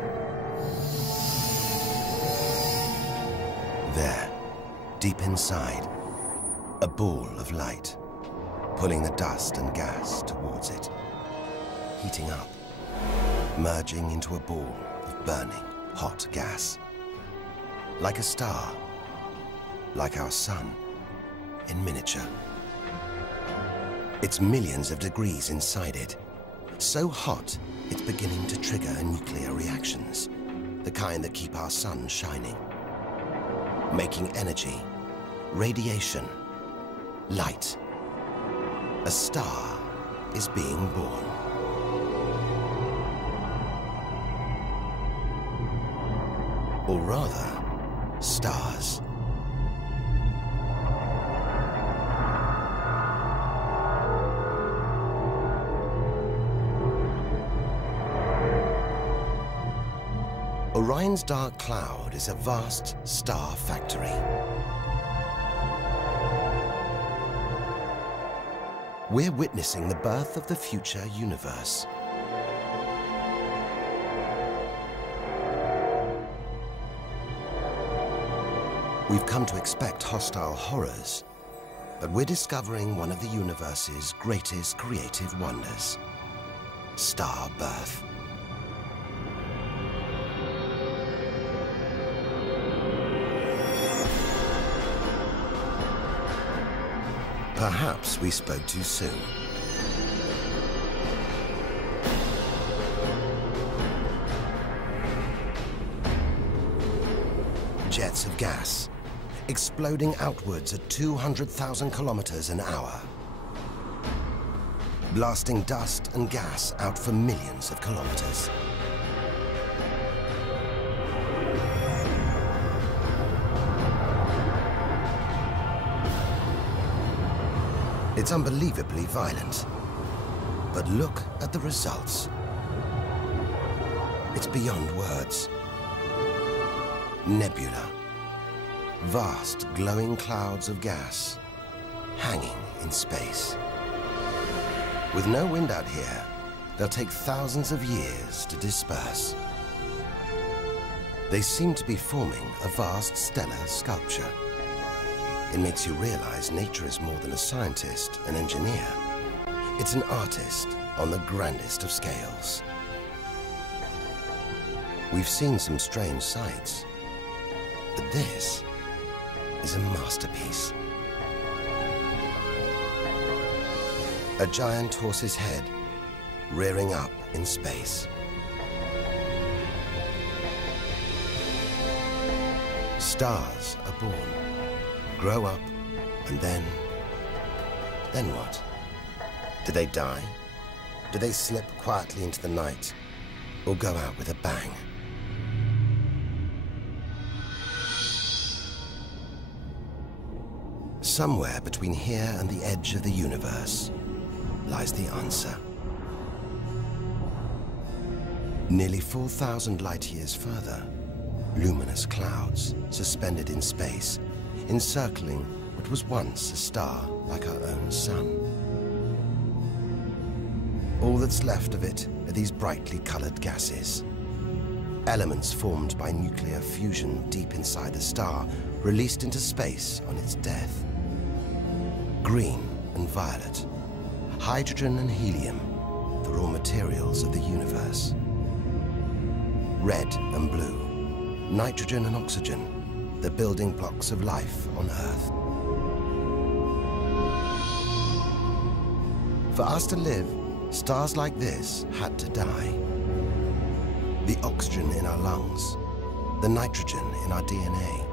There, deep inside, a ball of light, pulling the dust and gas towards it, heating up, merging into a ball of burning, hot gas. Like a star, like our sun, in miniature. It's millions of degrees inside it. So hot, it's beginning to trigger nuclear reactions, the kind that keep our sun shining. Making energy, radiation, light. A star is being born. Or rather, stars. mind's dark cloud is a vast star factory. We're witnessing the birth of the future universe. We've come to expect hostile horrors, but we're discovering one of the universe's greatest creative wonders: star birth. Perhaps we spoke too soon. Jets of gas, exploding outwards at 200,000 kilometers an hour, blasting dust and gas out for millions of kilometers. It's unbelievably violent, but look at the results. It's beyond words. Nebula, vast glowing clouds of gas hanging in space. With no wind out here, they'll take thousands of years to disperse. They seem to be forming a vast stellar sculpture. It makes you realize nature is more than a scientist, an engineer. It's an artist on the grandest of scales. We've seen some strange sights, but this is a masterpiece. A giant horse's head rearing up in space. Stars are born, grow up, and then what? Do they die? Do they slip quietly into the night, or go out with a bang? Somewhere between here and the edge of the universe lies the answer. Nearly 4,000 light-years further, luminous clouds suspended in space, encircling what was once a star like our own sun. All that's left of it are these brightly colored gases. Elements formed by nuclear fusion deep inside the star, released into space on its death. Green and violet, hydrogen and helium, the raw materials of the universe. Red and blue, nitrogen and oxygen, the building blocks of life on Earth. For us to live, stars like this had to die. The oxygen in our lungs, the nitrogen in our DNA,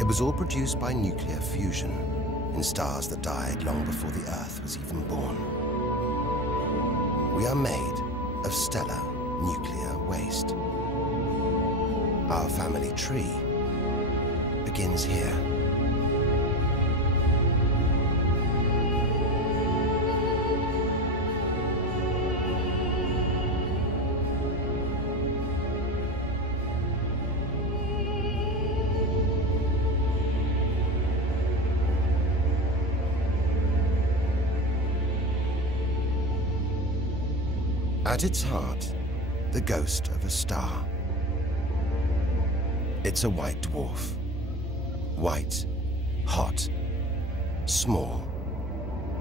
it was all produced by nuclear fusion in stars that died long before the Earth was even born. We are made of stellar nuclear waste. Our family tree begins here. At its heart, the ghost of a star. It's a white dwarf. White, hot, small,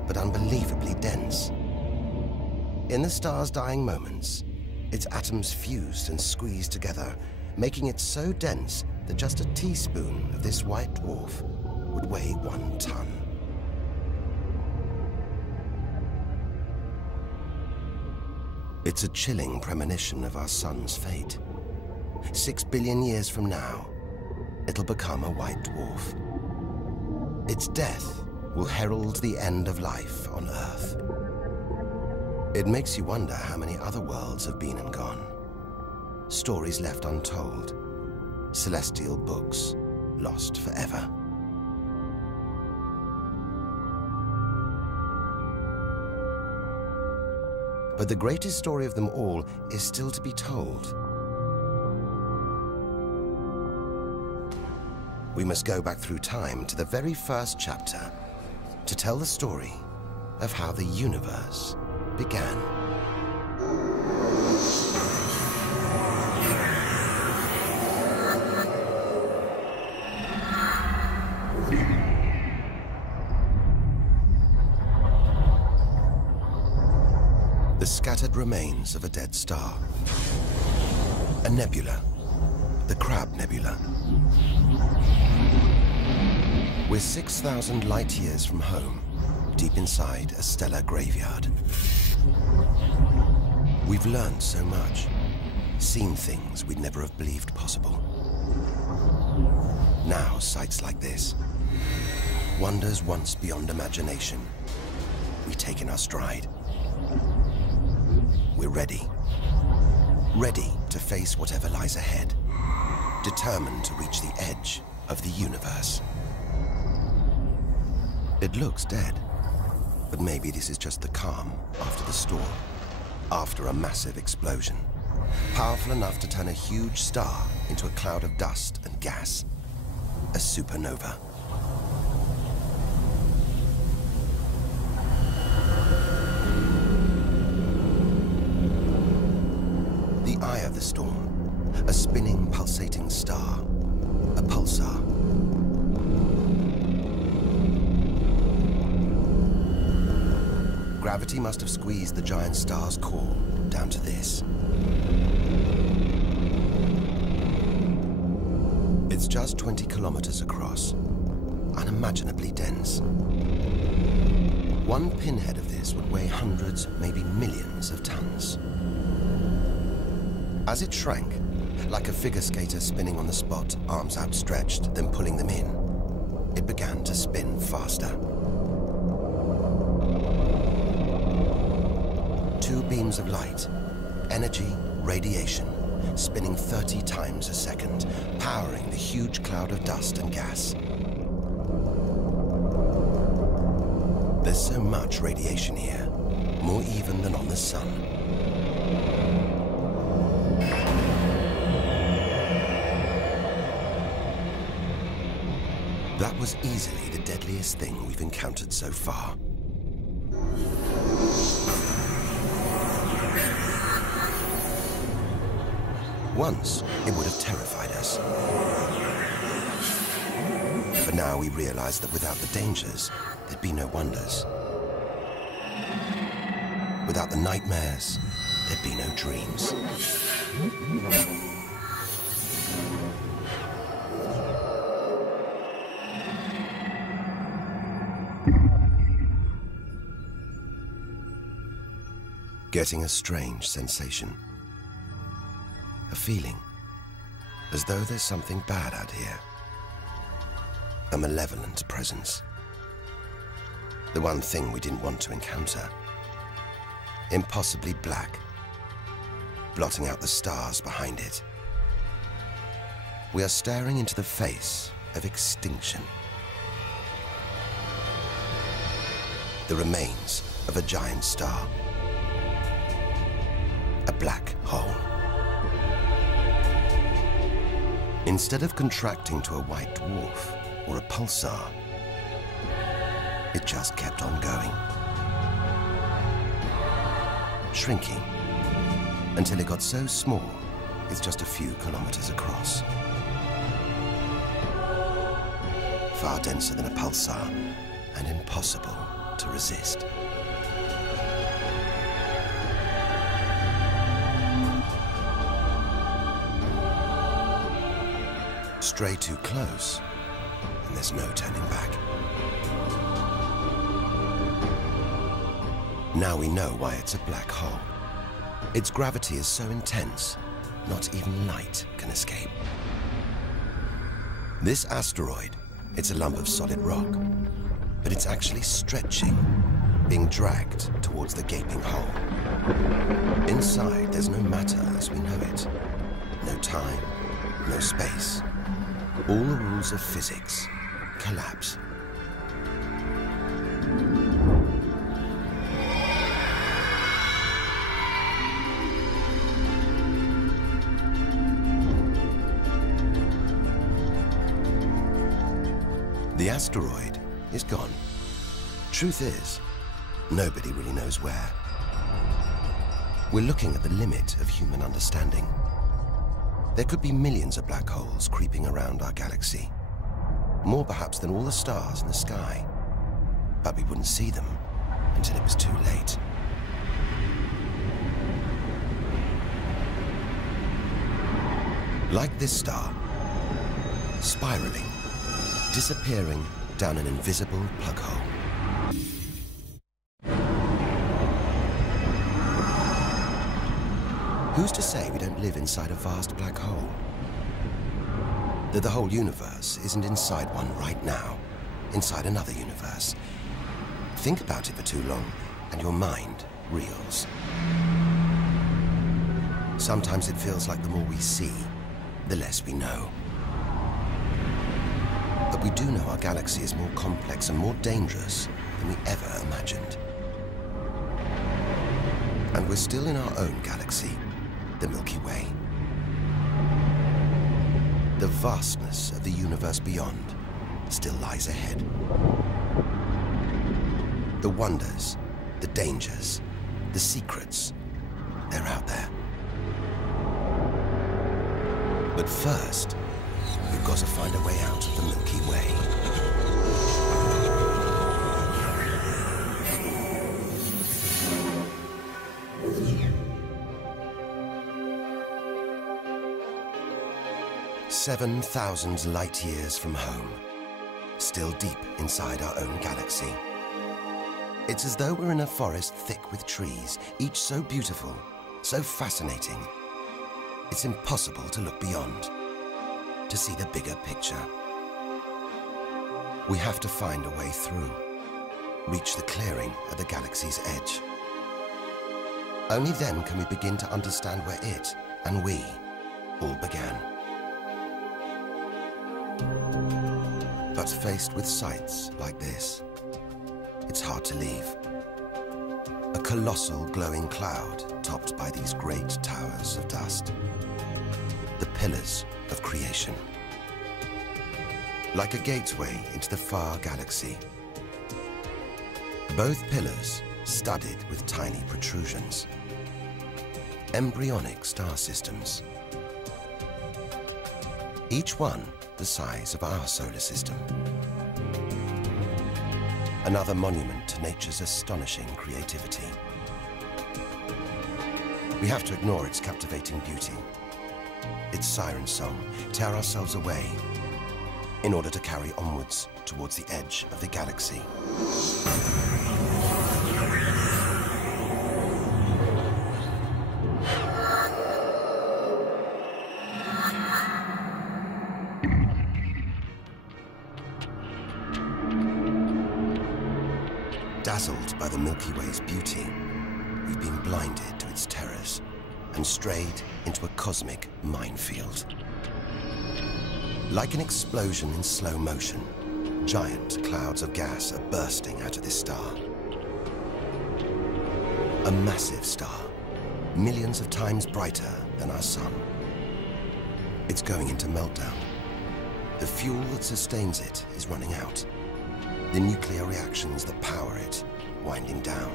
but unbelievably dense. In the star's dying moments, its atoms fused and squeezed together, making it so dense that just a teaspoon of this white dwarf would weigh 1 ton. It's a chilling premonition of our sun's fate. 6 billion years from now, it'll become a white dwarf. Its death will herald the end of life on Earth. It makes you wonder how many other worlds have been and gone. Stories left untold. Celestial books lost forever. But the greatest story of them all is still to be told. we must go back through time to the very first chapter to tell the story of how the universe began. The scattered remains of a dead star. A nebula, the Crab Nebula. We're 6,000 light years from home, deep inside a stellar graveyard. We've learned so much, seen things we'd never have believed possible. Now, sights like this, wonders once beyond imagination, we take in our stride. We're ready. Ready to face whatever lies ahead. Determined to reach the edge of the universe. It looks dead, but maybe this is just the calm after the storm. After a massive explosion. Powerful enough to turn a huge star into a cloud of dust and gas. A supernova. Eye of the storm, a spinning, pulsating star, a pulsar. Gravity must have squeezed the giant star's core down to this. It's just 20 kilometers across, unimaginably dense. One pinhead of this would weigh hundreds, maybe millions of tons. As it shrank, like a figure skater spinning on the spot, arms outstretched, then pulling them in, it began to spin faster. Two beams of light, energy, radiation, spinning 30 times a second, powering the huge cloud of dust and gas. There's so much radiation here, more even than on the sun. That was easily the deadliest thing we've encountered so far. Once, it would have terrified us. But now we realize that without the dangers, there'd be no wonders. Without the nightmares, there'd be no dreams. Getting a strange sensation. A feeling, as though there's something bad out here. A malevolent presence. The one thing we didn't want to encounter. Impossibly black, blotting out the stars behind it. We are staring into the face of extinction. The remains of a giant star. A black hole. Instead of contracting to a white dwarf or a pulsar, it just kept on going. Shrinking until it got so small, it's just a few kilometers across. Far denser than a pulsar and impossible to resist. Stray too close, and there's no turning back. Now we know why it's a black hole. Its gravity is so intense, not even light can escape. This asteroid, it's a lump of solid rock, but it's actually stretching, being dragged towards the gaping hole. Inside, there's no matter as we know it. No time, no space. All the rules of physics collapse. The asteroid is gone. Truth is, nobody really knows where. We're looking at the limit of human understanding. There could be millions of black holes creeping around our galaxy. More perhaps than all the stars in the sky. But we wouldn't see them until it was too late. Like this star, spiraling, disappearing down an invisible plug hole. Who's to say we don't live inside a vast black hole? That the whole universe isn't inside one right now, inside another universe. Think about it for too long, and your mind reels. Sometimes it feels like the more we see, the less we know. But we do know our galaxy is more complex and more dangerous than we ever imagined. And we're still in our own galaxy, the Milky Way. The vastness of the universe beyond still lies ahead. The wonders, the dangers, the secrets, they're out there. But first, we've got to find a way out of the Milky Way. "7,000 light years from home, still deep inside our own galaxy. It's as though we're in a forest thick with trees, each so beautiful, so fascinating. It's impossible to look beyond, to see the bigger picture. We have to find a way through, reach the clearing at the galaxy's edge. Only then can we begin to understand where it and we all began. But faced with sights like this, it's hard to leave. A colossal glowing cloud topped by these great towers of dust. The pillars of creation. Like a gateway into the far galaxy. Both pillars studded with tiny protrusions. Embryonic star systems. Each one the size of our solar system. Another monument to nature's astonishing creativity. We have to ignore its captivating beauty, its siren song, tear ourselves away in order to carry onwards towards the edge of the galaxy. Dazzled by the Milky Way's beauty, we've been blinded to its terrors and strayed into a cosmic minefield. Like an explosion in slow motion, giant clouds of gas are bursting out of this star. A massive star, millions of times brighter than our sun. It's going into meltdown. The fuel that sustains it is running out. The nuclear reactions that power it winding down.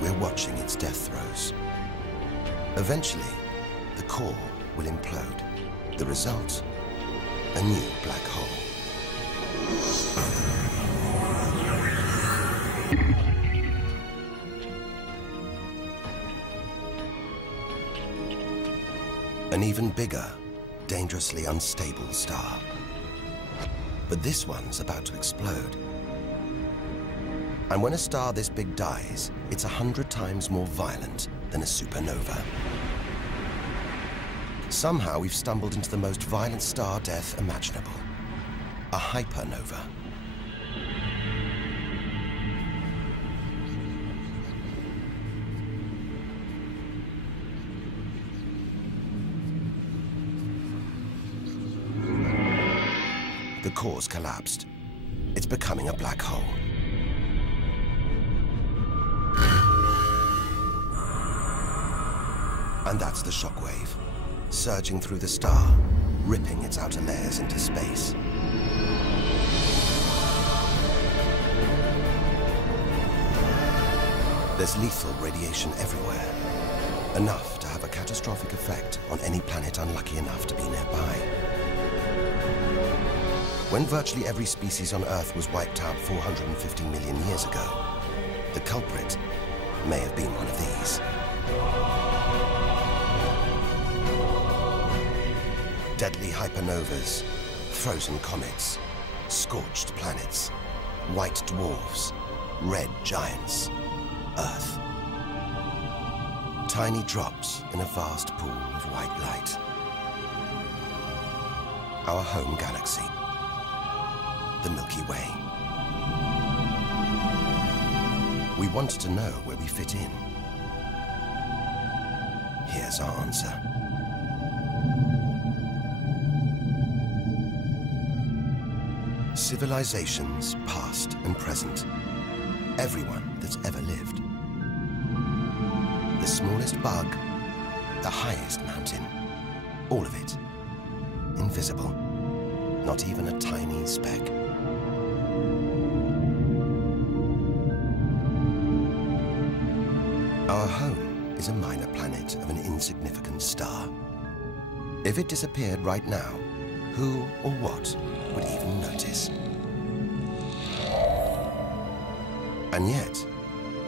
We're watching its death throes. Eventually, the core will implode. The result, a new black hole. An even bigger, dangerously unstable star. But this one's about to explode. And when a star this big dies, it's 100 times more violent than a supernova. Somehow we've stumbled into the most violent star death imaginable. A hypernova. The core's collapsed. It's becoming a black hole. And that's the shockwave, surging through the star, ripping its outer layers into space. There's lethal radiation everywhere, enough to have a catastrophic effect on any planet unlucky enough to be nearby. When virtually every species on Earth was wiped out 450 million years ago, the culprit may have been one of these. Deadly hypernovas, frozen comets, scorched planets, white dwarfs, red giants, Earth. Tiny drops in a vast pool of white light. Our home galaxy, the Milky Way. We want to know where we fit in. Here's our answer. Civilizations, past and present. Everyone that's ever lived. The smallest bug, the highest mountain. All of it. Invisible. Not even a tiny speck. Our home is a minor planet of an insignificant star. If it disappeared right now, who or what would even notice? And yet,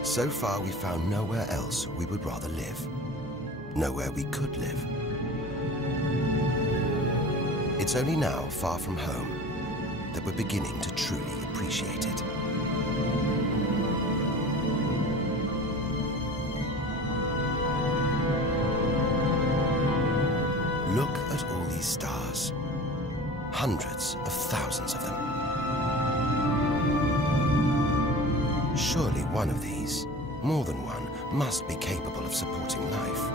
so far we found nowhere else we would rather live. Nowhere we could live. It's only now, far from home, that we're beginning to truly appreciate it. Look at all these stars. Hundreds of thousands of them. Surely one of these, more than one, must be capable of supporting life.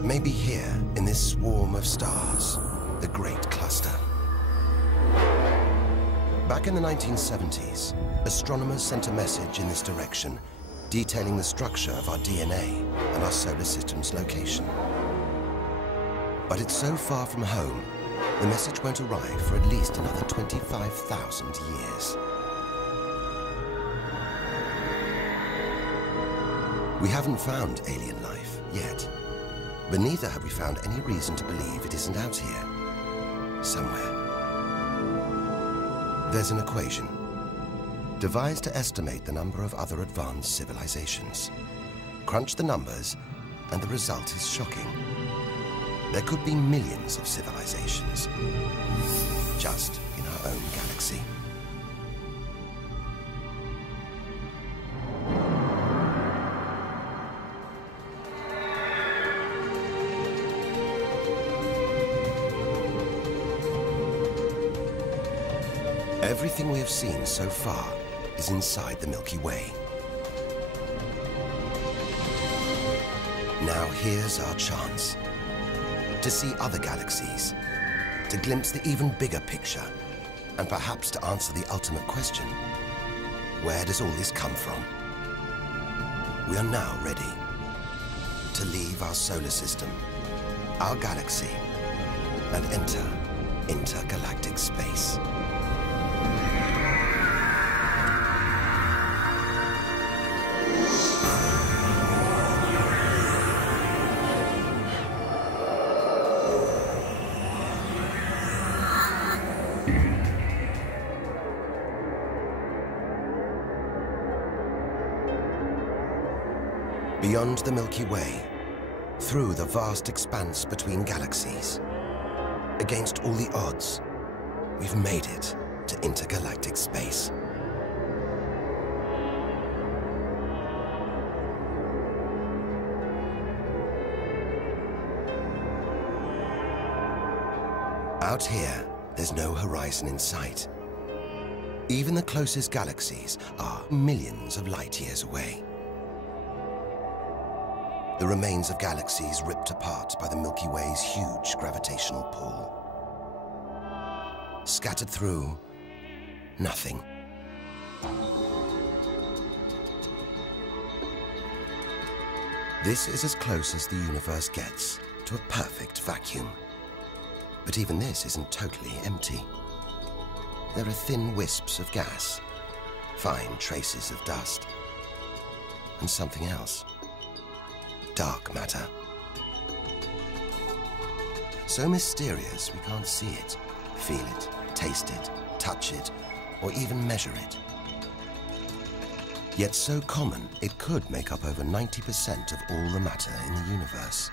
Maybe here, in this swarm of stars, the Great Cluster. Back in the 1970s, astronomers sent a message in this direction, detailing the structure of our DNA and our solar system's location. But it's so far from home, the message won't arrive for at least another 25,000 years. We haven't found alien life yet. But neither have we found any reason to believe it isn't out here, somewhere. There's an equation, devised to estimate the number of other advanced civilizations. Crunch the numbers, and the result is shocking. There could be millions of civilizations, just in our own galaxy. Everything we have seen so far is inside the Milky Way. Now here's our chance to see other galaxies, to glimpse the even bigger picture, and perhaps to answer the ultimate question: where does all this come from? We are now ready to leave our solar system, our galaxy, and enter intergalactic space. Beyond the Milky Way, through the vast expanse between galaxies, against all the odds, we've made it to intergalactic space. Out here, there's no horizon in sight. Even the closest galaxies are millions of light years away. the remains of galaxies ripped apart by the Milky Way's huge gravitational pull. Scattered through, nothing. This is as close as the universe gets to a perfect vacuum. But even this isn't totally empty. There are thin wisps of gas, fine traces of dust, and something else. Dark matter. So mysterious we can't see it, feel it, taste it, touch it, or even measure it. Yet so common, it could make up over 90% of all the matter in the universe.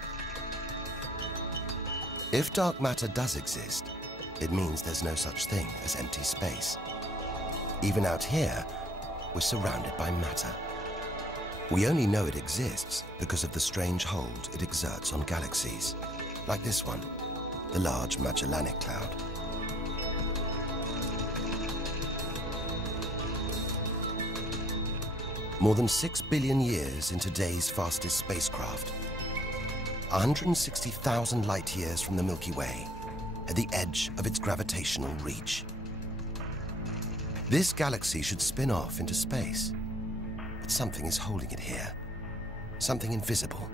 If dark matter does exist, it means there's no such thing as empty space. Even out here, we're surrounded by matter. We only know it exists because of the strange hold it exerts on galaxies, like this one, the Large Magellanic Cloud. More than 6 billion years into today's fastest spacecraft, 160,000 light years from the Milky Way, at the edge of its gravitational reach. This galaxy should spin off into space, but something is holding it here. Something invisible,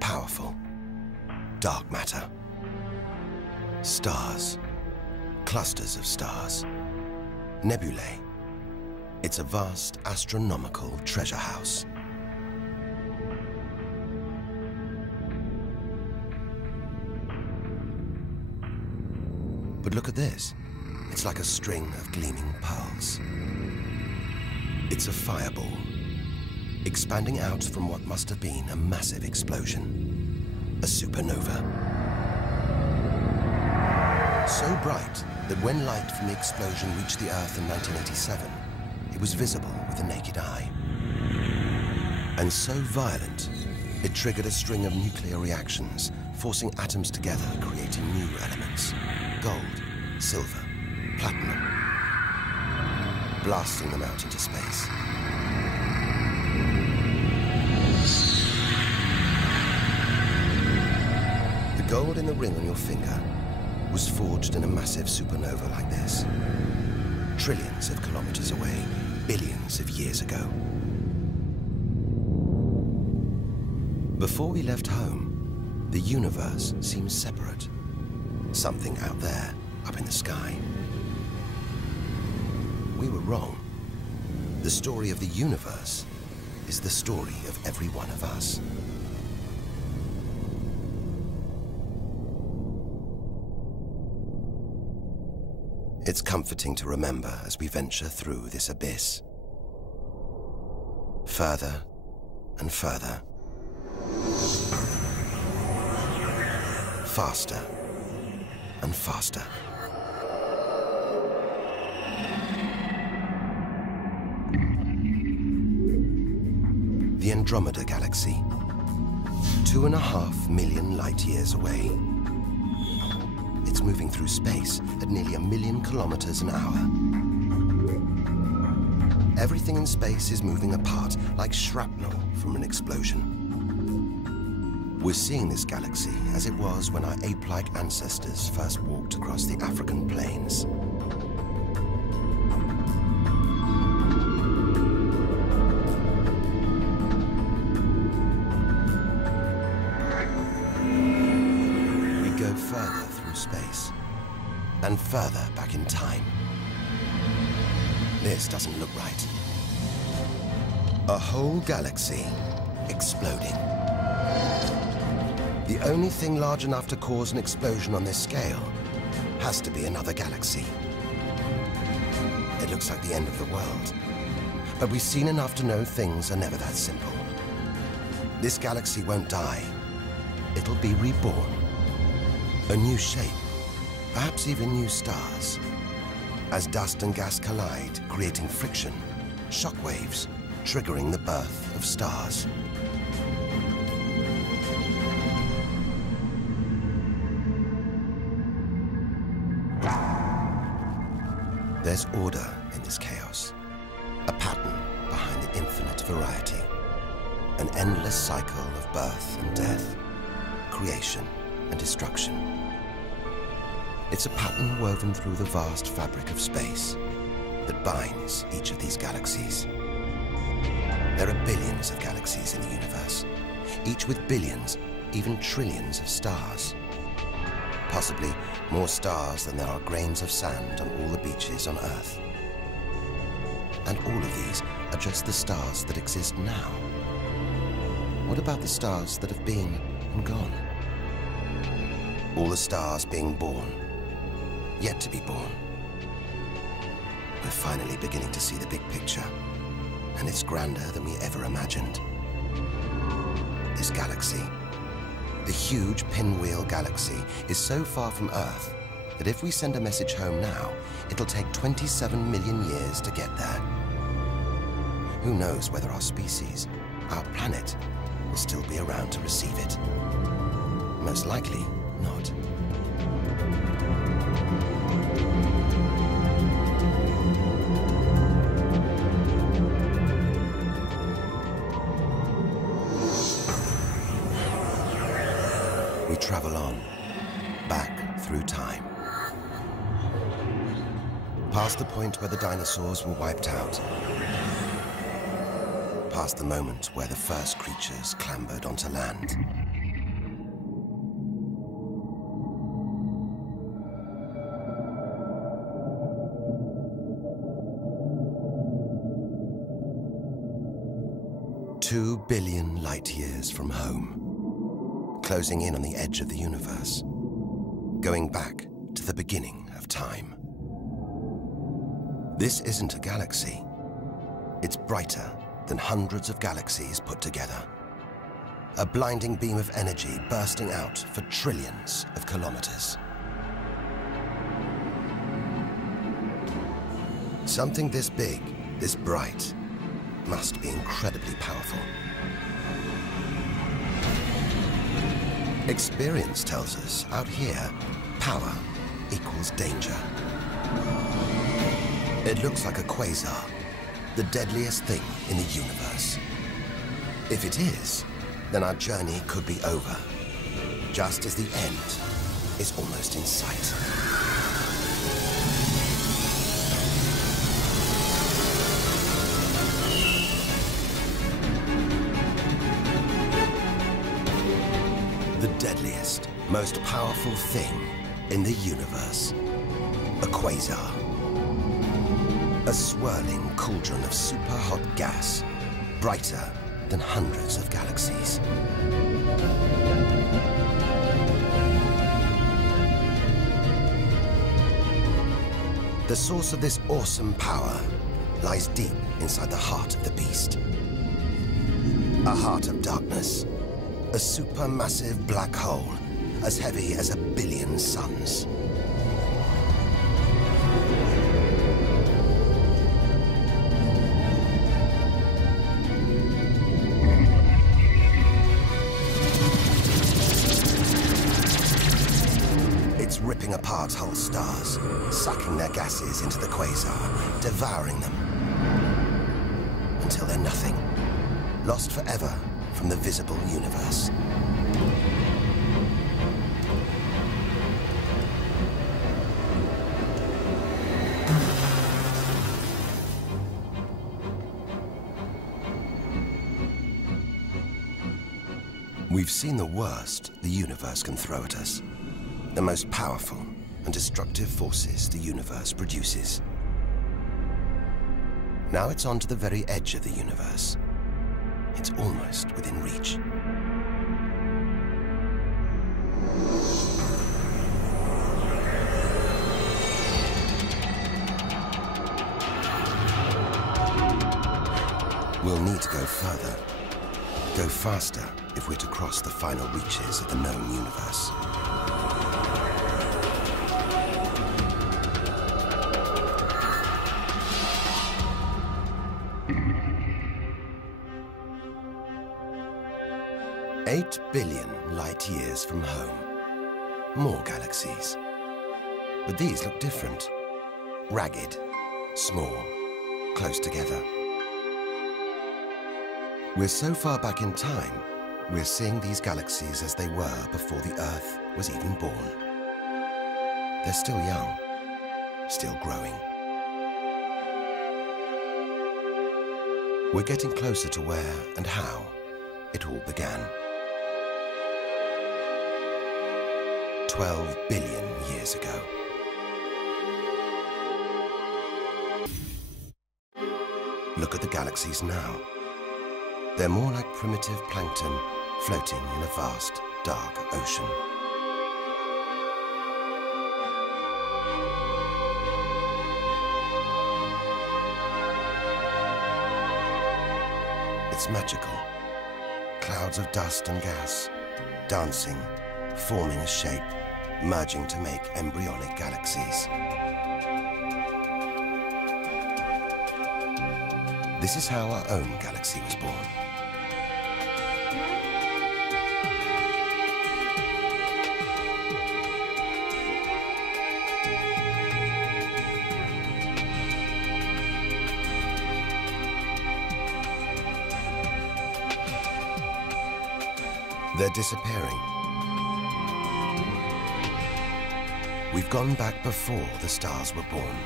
powerful, dark matter. Stars, clusters of stars, nebulae. It's a vast astronomical treasure house. But look at this. It's like a string of gleaming pearls. It's a fireball, expanding out from what must have been a massive explosion, a supernova. So bright that when light from the explosion reached the Earth in 1987, it was visible with the naked eye. And so violent, it triggered a string of nuclear reactions, forcing atoms together, creating new elements: gold, silver, platinum, blasting them out into space. The gold in the ring on your finger was forged in a massive supernova like this, trillions of kilometers away, billions of years ago. Before we left home, the universe seems separate. Something out there, up in the sky. We were wrong. The story of the universe is the story of every one of us. It's comforting to remember as we venture through this abyss. Further and further. Faster and faster. The Andromeda Galaxy, 2.5 million light years away. It's moving through space at nearly 1 million kilometers an hour. Everything in space is moving apart like shrapnel from an explosion. We're seeing this galaxy as it was when our ape-like ancestors first walked across the African plains. We go further through space and further back in time. This doesn't look right. A whole galaxy exploding. The only thing large enough to cause an explosion on this scale has to be another galaxy. It looks like the end of the world, but we've seen enough to know things are never that simple. This galaxy won't die. It'll be reborn. A new shape, perhaps even new stars. As dust and gas collide, creating friction, shock waves, triggering the birth of stars. There's order in this chaos, a pattern behind the infinite variety. an endless cycle of birth and death, creation and destruction. It's a pattern woven through the vast fabric of space that binds each of these galaxies. There are billions of galaxies in the universe, each with billions, even trillions of stars. Possibly more stars than there are grains of sand on all the beaches on Earth. And all of these are just the stars that exist now. What about the stars that have been and gone? All the stars being born, yet to be born. We're finally beginning to see the big picture, and it's grander than we ever imagined. This galaxy, the huge pinwheel galaxy, is so far from Earth that if we send a message home now, it'll take 27 million years to get there. Who knows whether our species, our planet, will still be around to receive it? Most likely not. We travel on, back through time. Past the point where the dinosaurs were wiped out. Past the moment where the first creatures clambered onto land. "2 billion light years from home, closing in on the edge of the universe, going back to the beginning of time." This isn't a galaxy. It's brighter than hundreds of galaxies put together. A blinding beam of energy bursting out for trillions of kilometers. Something this big, this bright, must be incredibly powerful. Experience tells us out here, power equals danger. It looks like a quasar, the deadliest thing in the universe. If it is, then our journey could be over, just as the end is almost in sight. The deadliest, most powerful thing in the universe. A quasar. A swirling cauldron of super-hot gas, brighter than hundreds of galaxies. The source of this awesome power lies deep inside the heart of the beast. A heart of darkness, a supermassive black hole as heavy as 1 billion suns. Ripping apart whole stars, sucking their gases into the quasar, devouring them, until they're nothing, lost forever from the visible universe. We've seen the worst the universe can throw at us. The most powerful and destructive forces the universe produces. Now it's on to the very edge of the universe. It's almost within reach. We'll need to go further, go faster if we're to cross the final reaches of the known universe. "8 billion light years from home. More galaxies. But these look different. Ragged, small, close together. We're so far back in time, we're seeing these galaxies as they were before the Earth was even born. They're still young, still growing. We're getting closer to where and how it all began. 12 billion years ago. Look at the galaxies now. They're more like primitive plankton floating in a vast, dark ocean. It's magical. Clouds of dust and gas, dancing, forming a shape, merging to make embryonic galaxies. This is how our own galaxy was born. They're disappearing. We've gone back before the stars were born.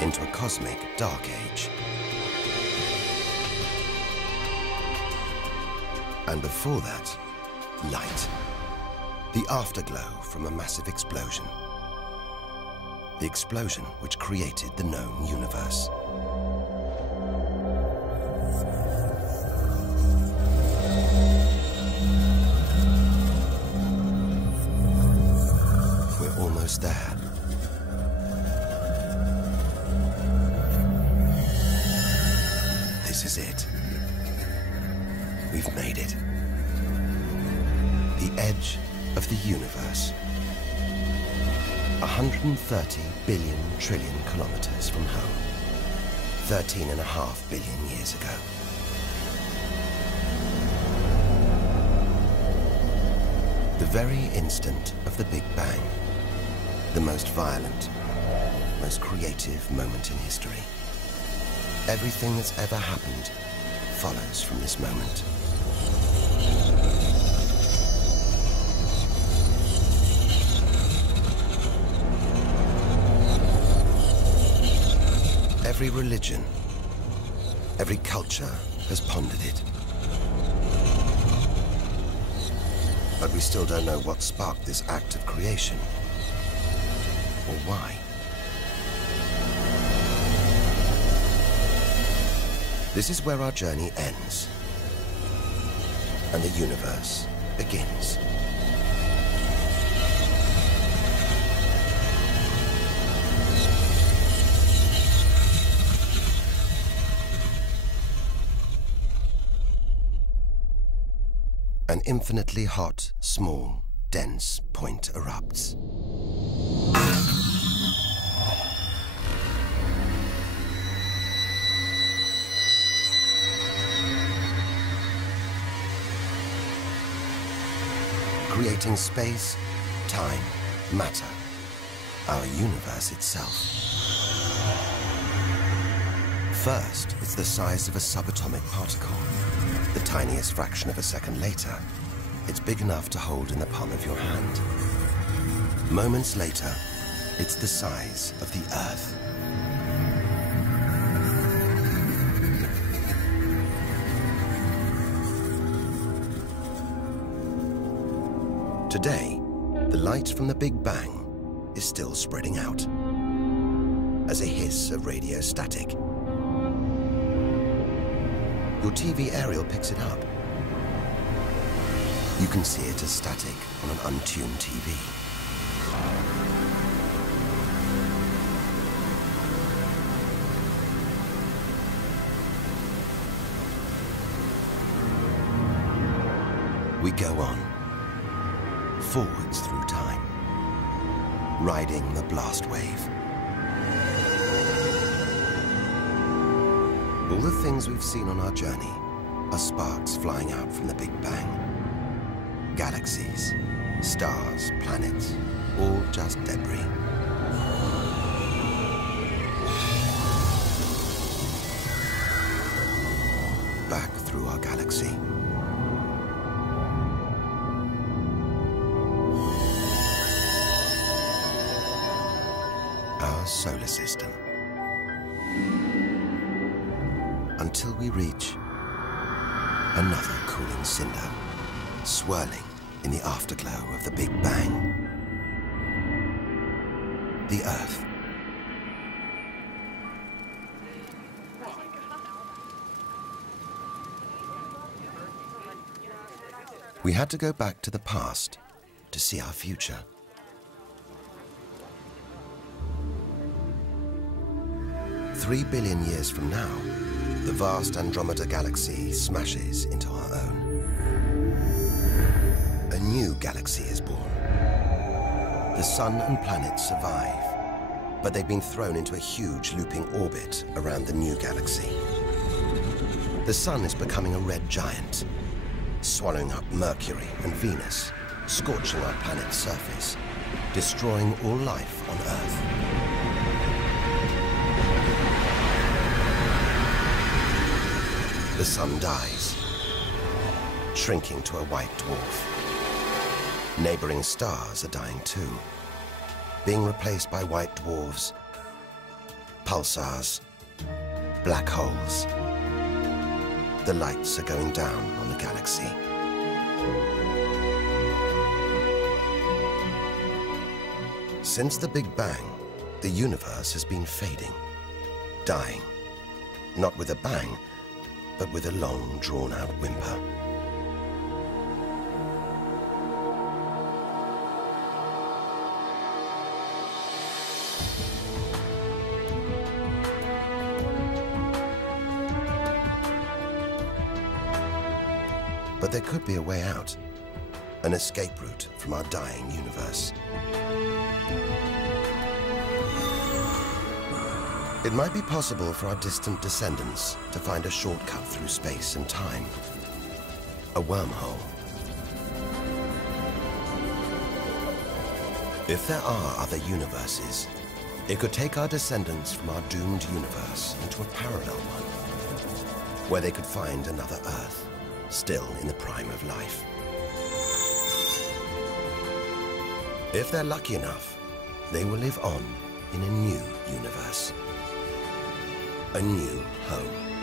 Into a cosmic dark age. And before that, light. The afterglow from a massive explosion. The explosion which created the known universe. We're almost there. This is it. We've made it. The edge of the universe. 130 billion trillion kilometers from home. 13.5 billion years ago. The very instant of the Big Bang. The most violent, most creative moment in history. Everything that's ever happened follows from this moment. Every religion, every culture has pondered it. But we still don't know what sparked this act of creation, or why. This is where our journey ends, and the universe begins. An infinitely hot, small, dense point erupts. Creating space, time, matter, our universe itself. First, it's the size of a subatomic particle. The tiniest fraction of a second later, it's big enough to hold in the palm of your hand. Moments later, it's the size of the Earth. Today, the light from the Big Bang is still spreading out as a hiss of radio static. Your TV aerial picks it up. You can see it as static on an untuned TV. We go on, forwards through time, riding the blast wave. All the things we've seen on our journey are sparks flying out from the Big Bang. Galaxies, stars, planets, all just debris. back through our galaxy. Our solar system. Until we reach another cooling cinder, swirling in the afterglow of the Big Bang. The Earth. We had to go back to the past to see our future. Three billion years from now, the vast Andromeda galaxy smashes into our own. A new galaxy is born. The sun and planets survive, but they've been thrown into a huge looping orbit around the new galaxy. The sun is becoming a red giant, swallowing up Mercury and Venus, scorching our planet's surface, destroying all life on Earth. The sun dies, shrinking to a white dwarf. Neighboring stars are dying too, being replaced by white dwarfs, pulsars, black holes. The lights are going down on the galaxy. Since the Big Bang, the universe has been fading, dying, not with a bang, but with a long, drawn-out whimper. But there could be a way out, an escape route from our dying universe. It might be possible for our distant descendants to find a shortcut through space and time, a wormhole. If there are other universes, it could take our descendants from our doomed universe into a parallel one, where they could find another Earth, still in the prime of life. If they're lucky enough, they will live on in a new universe. A new home.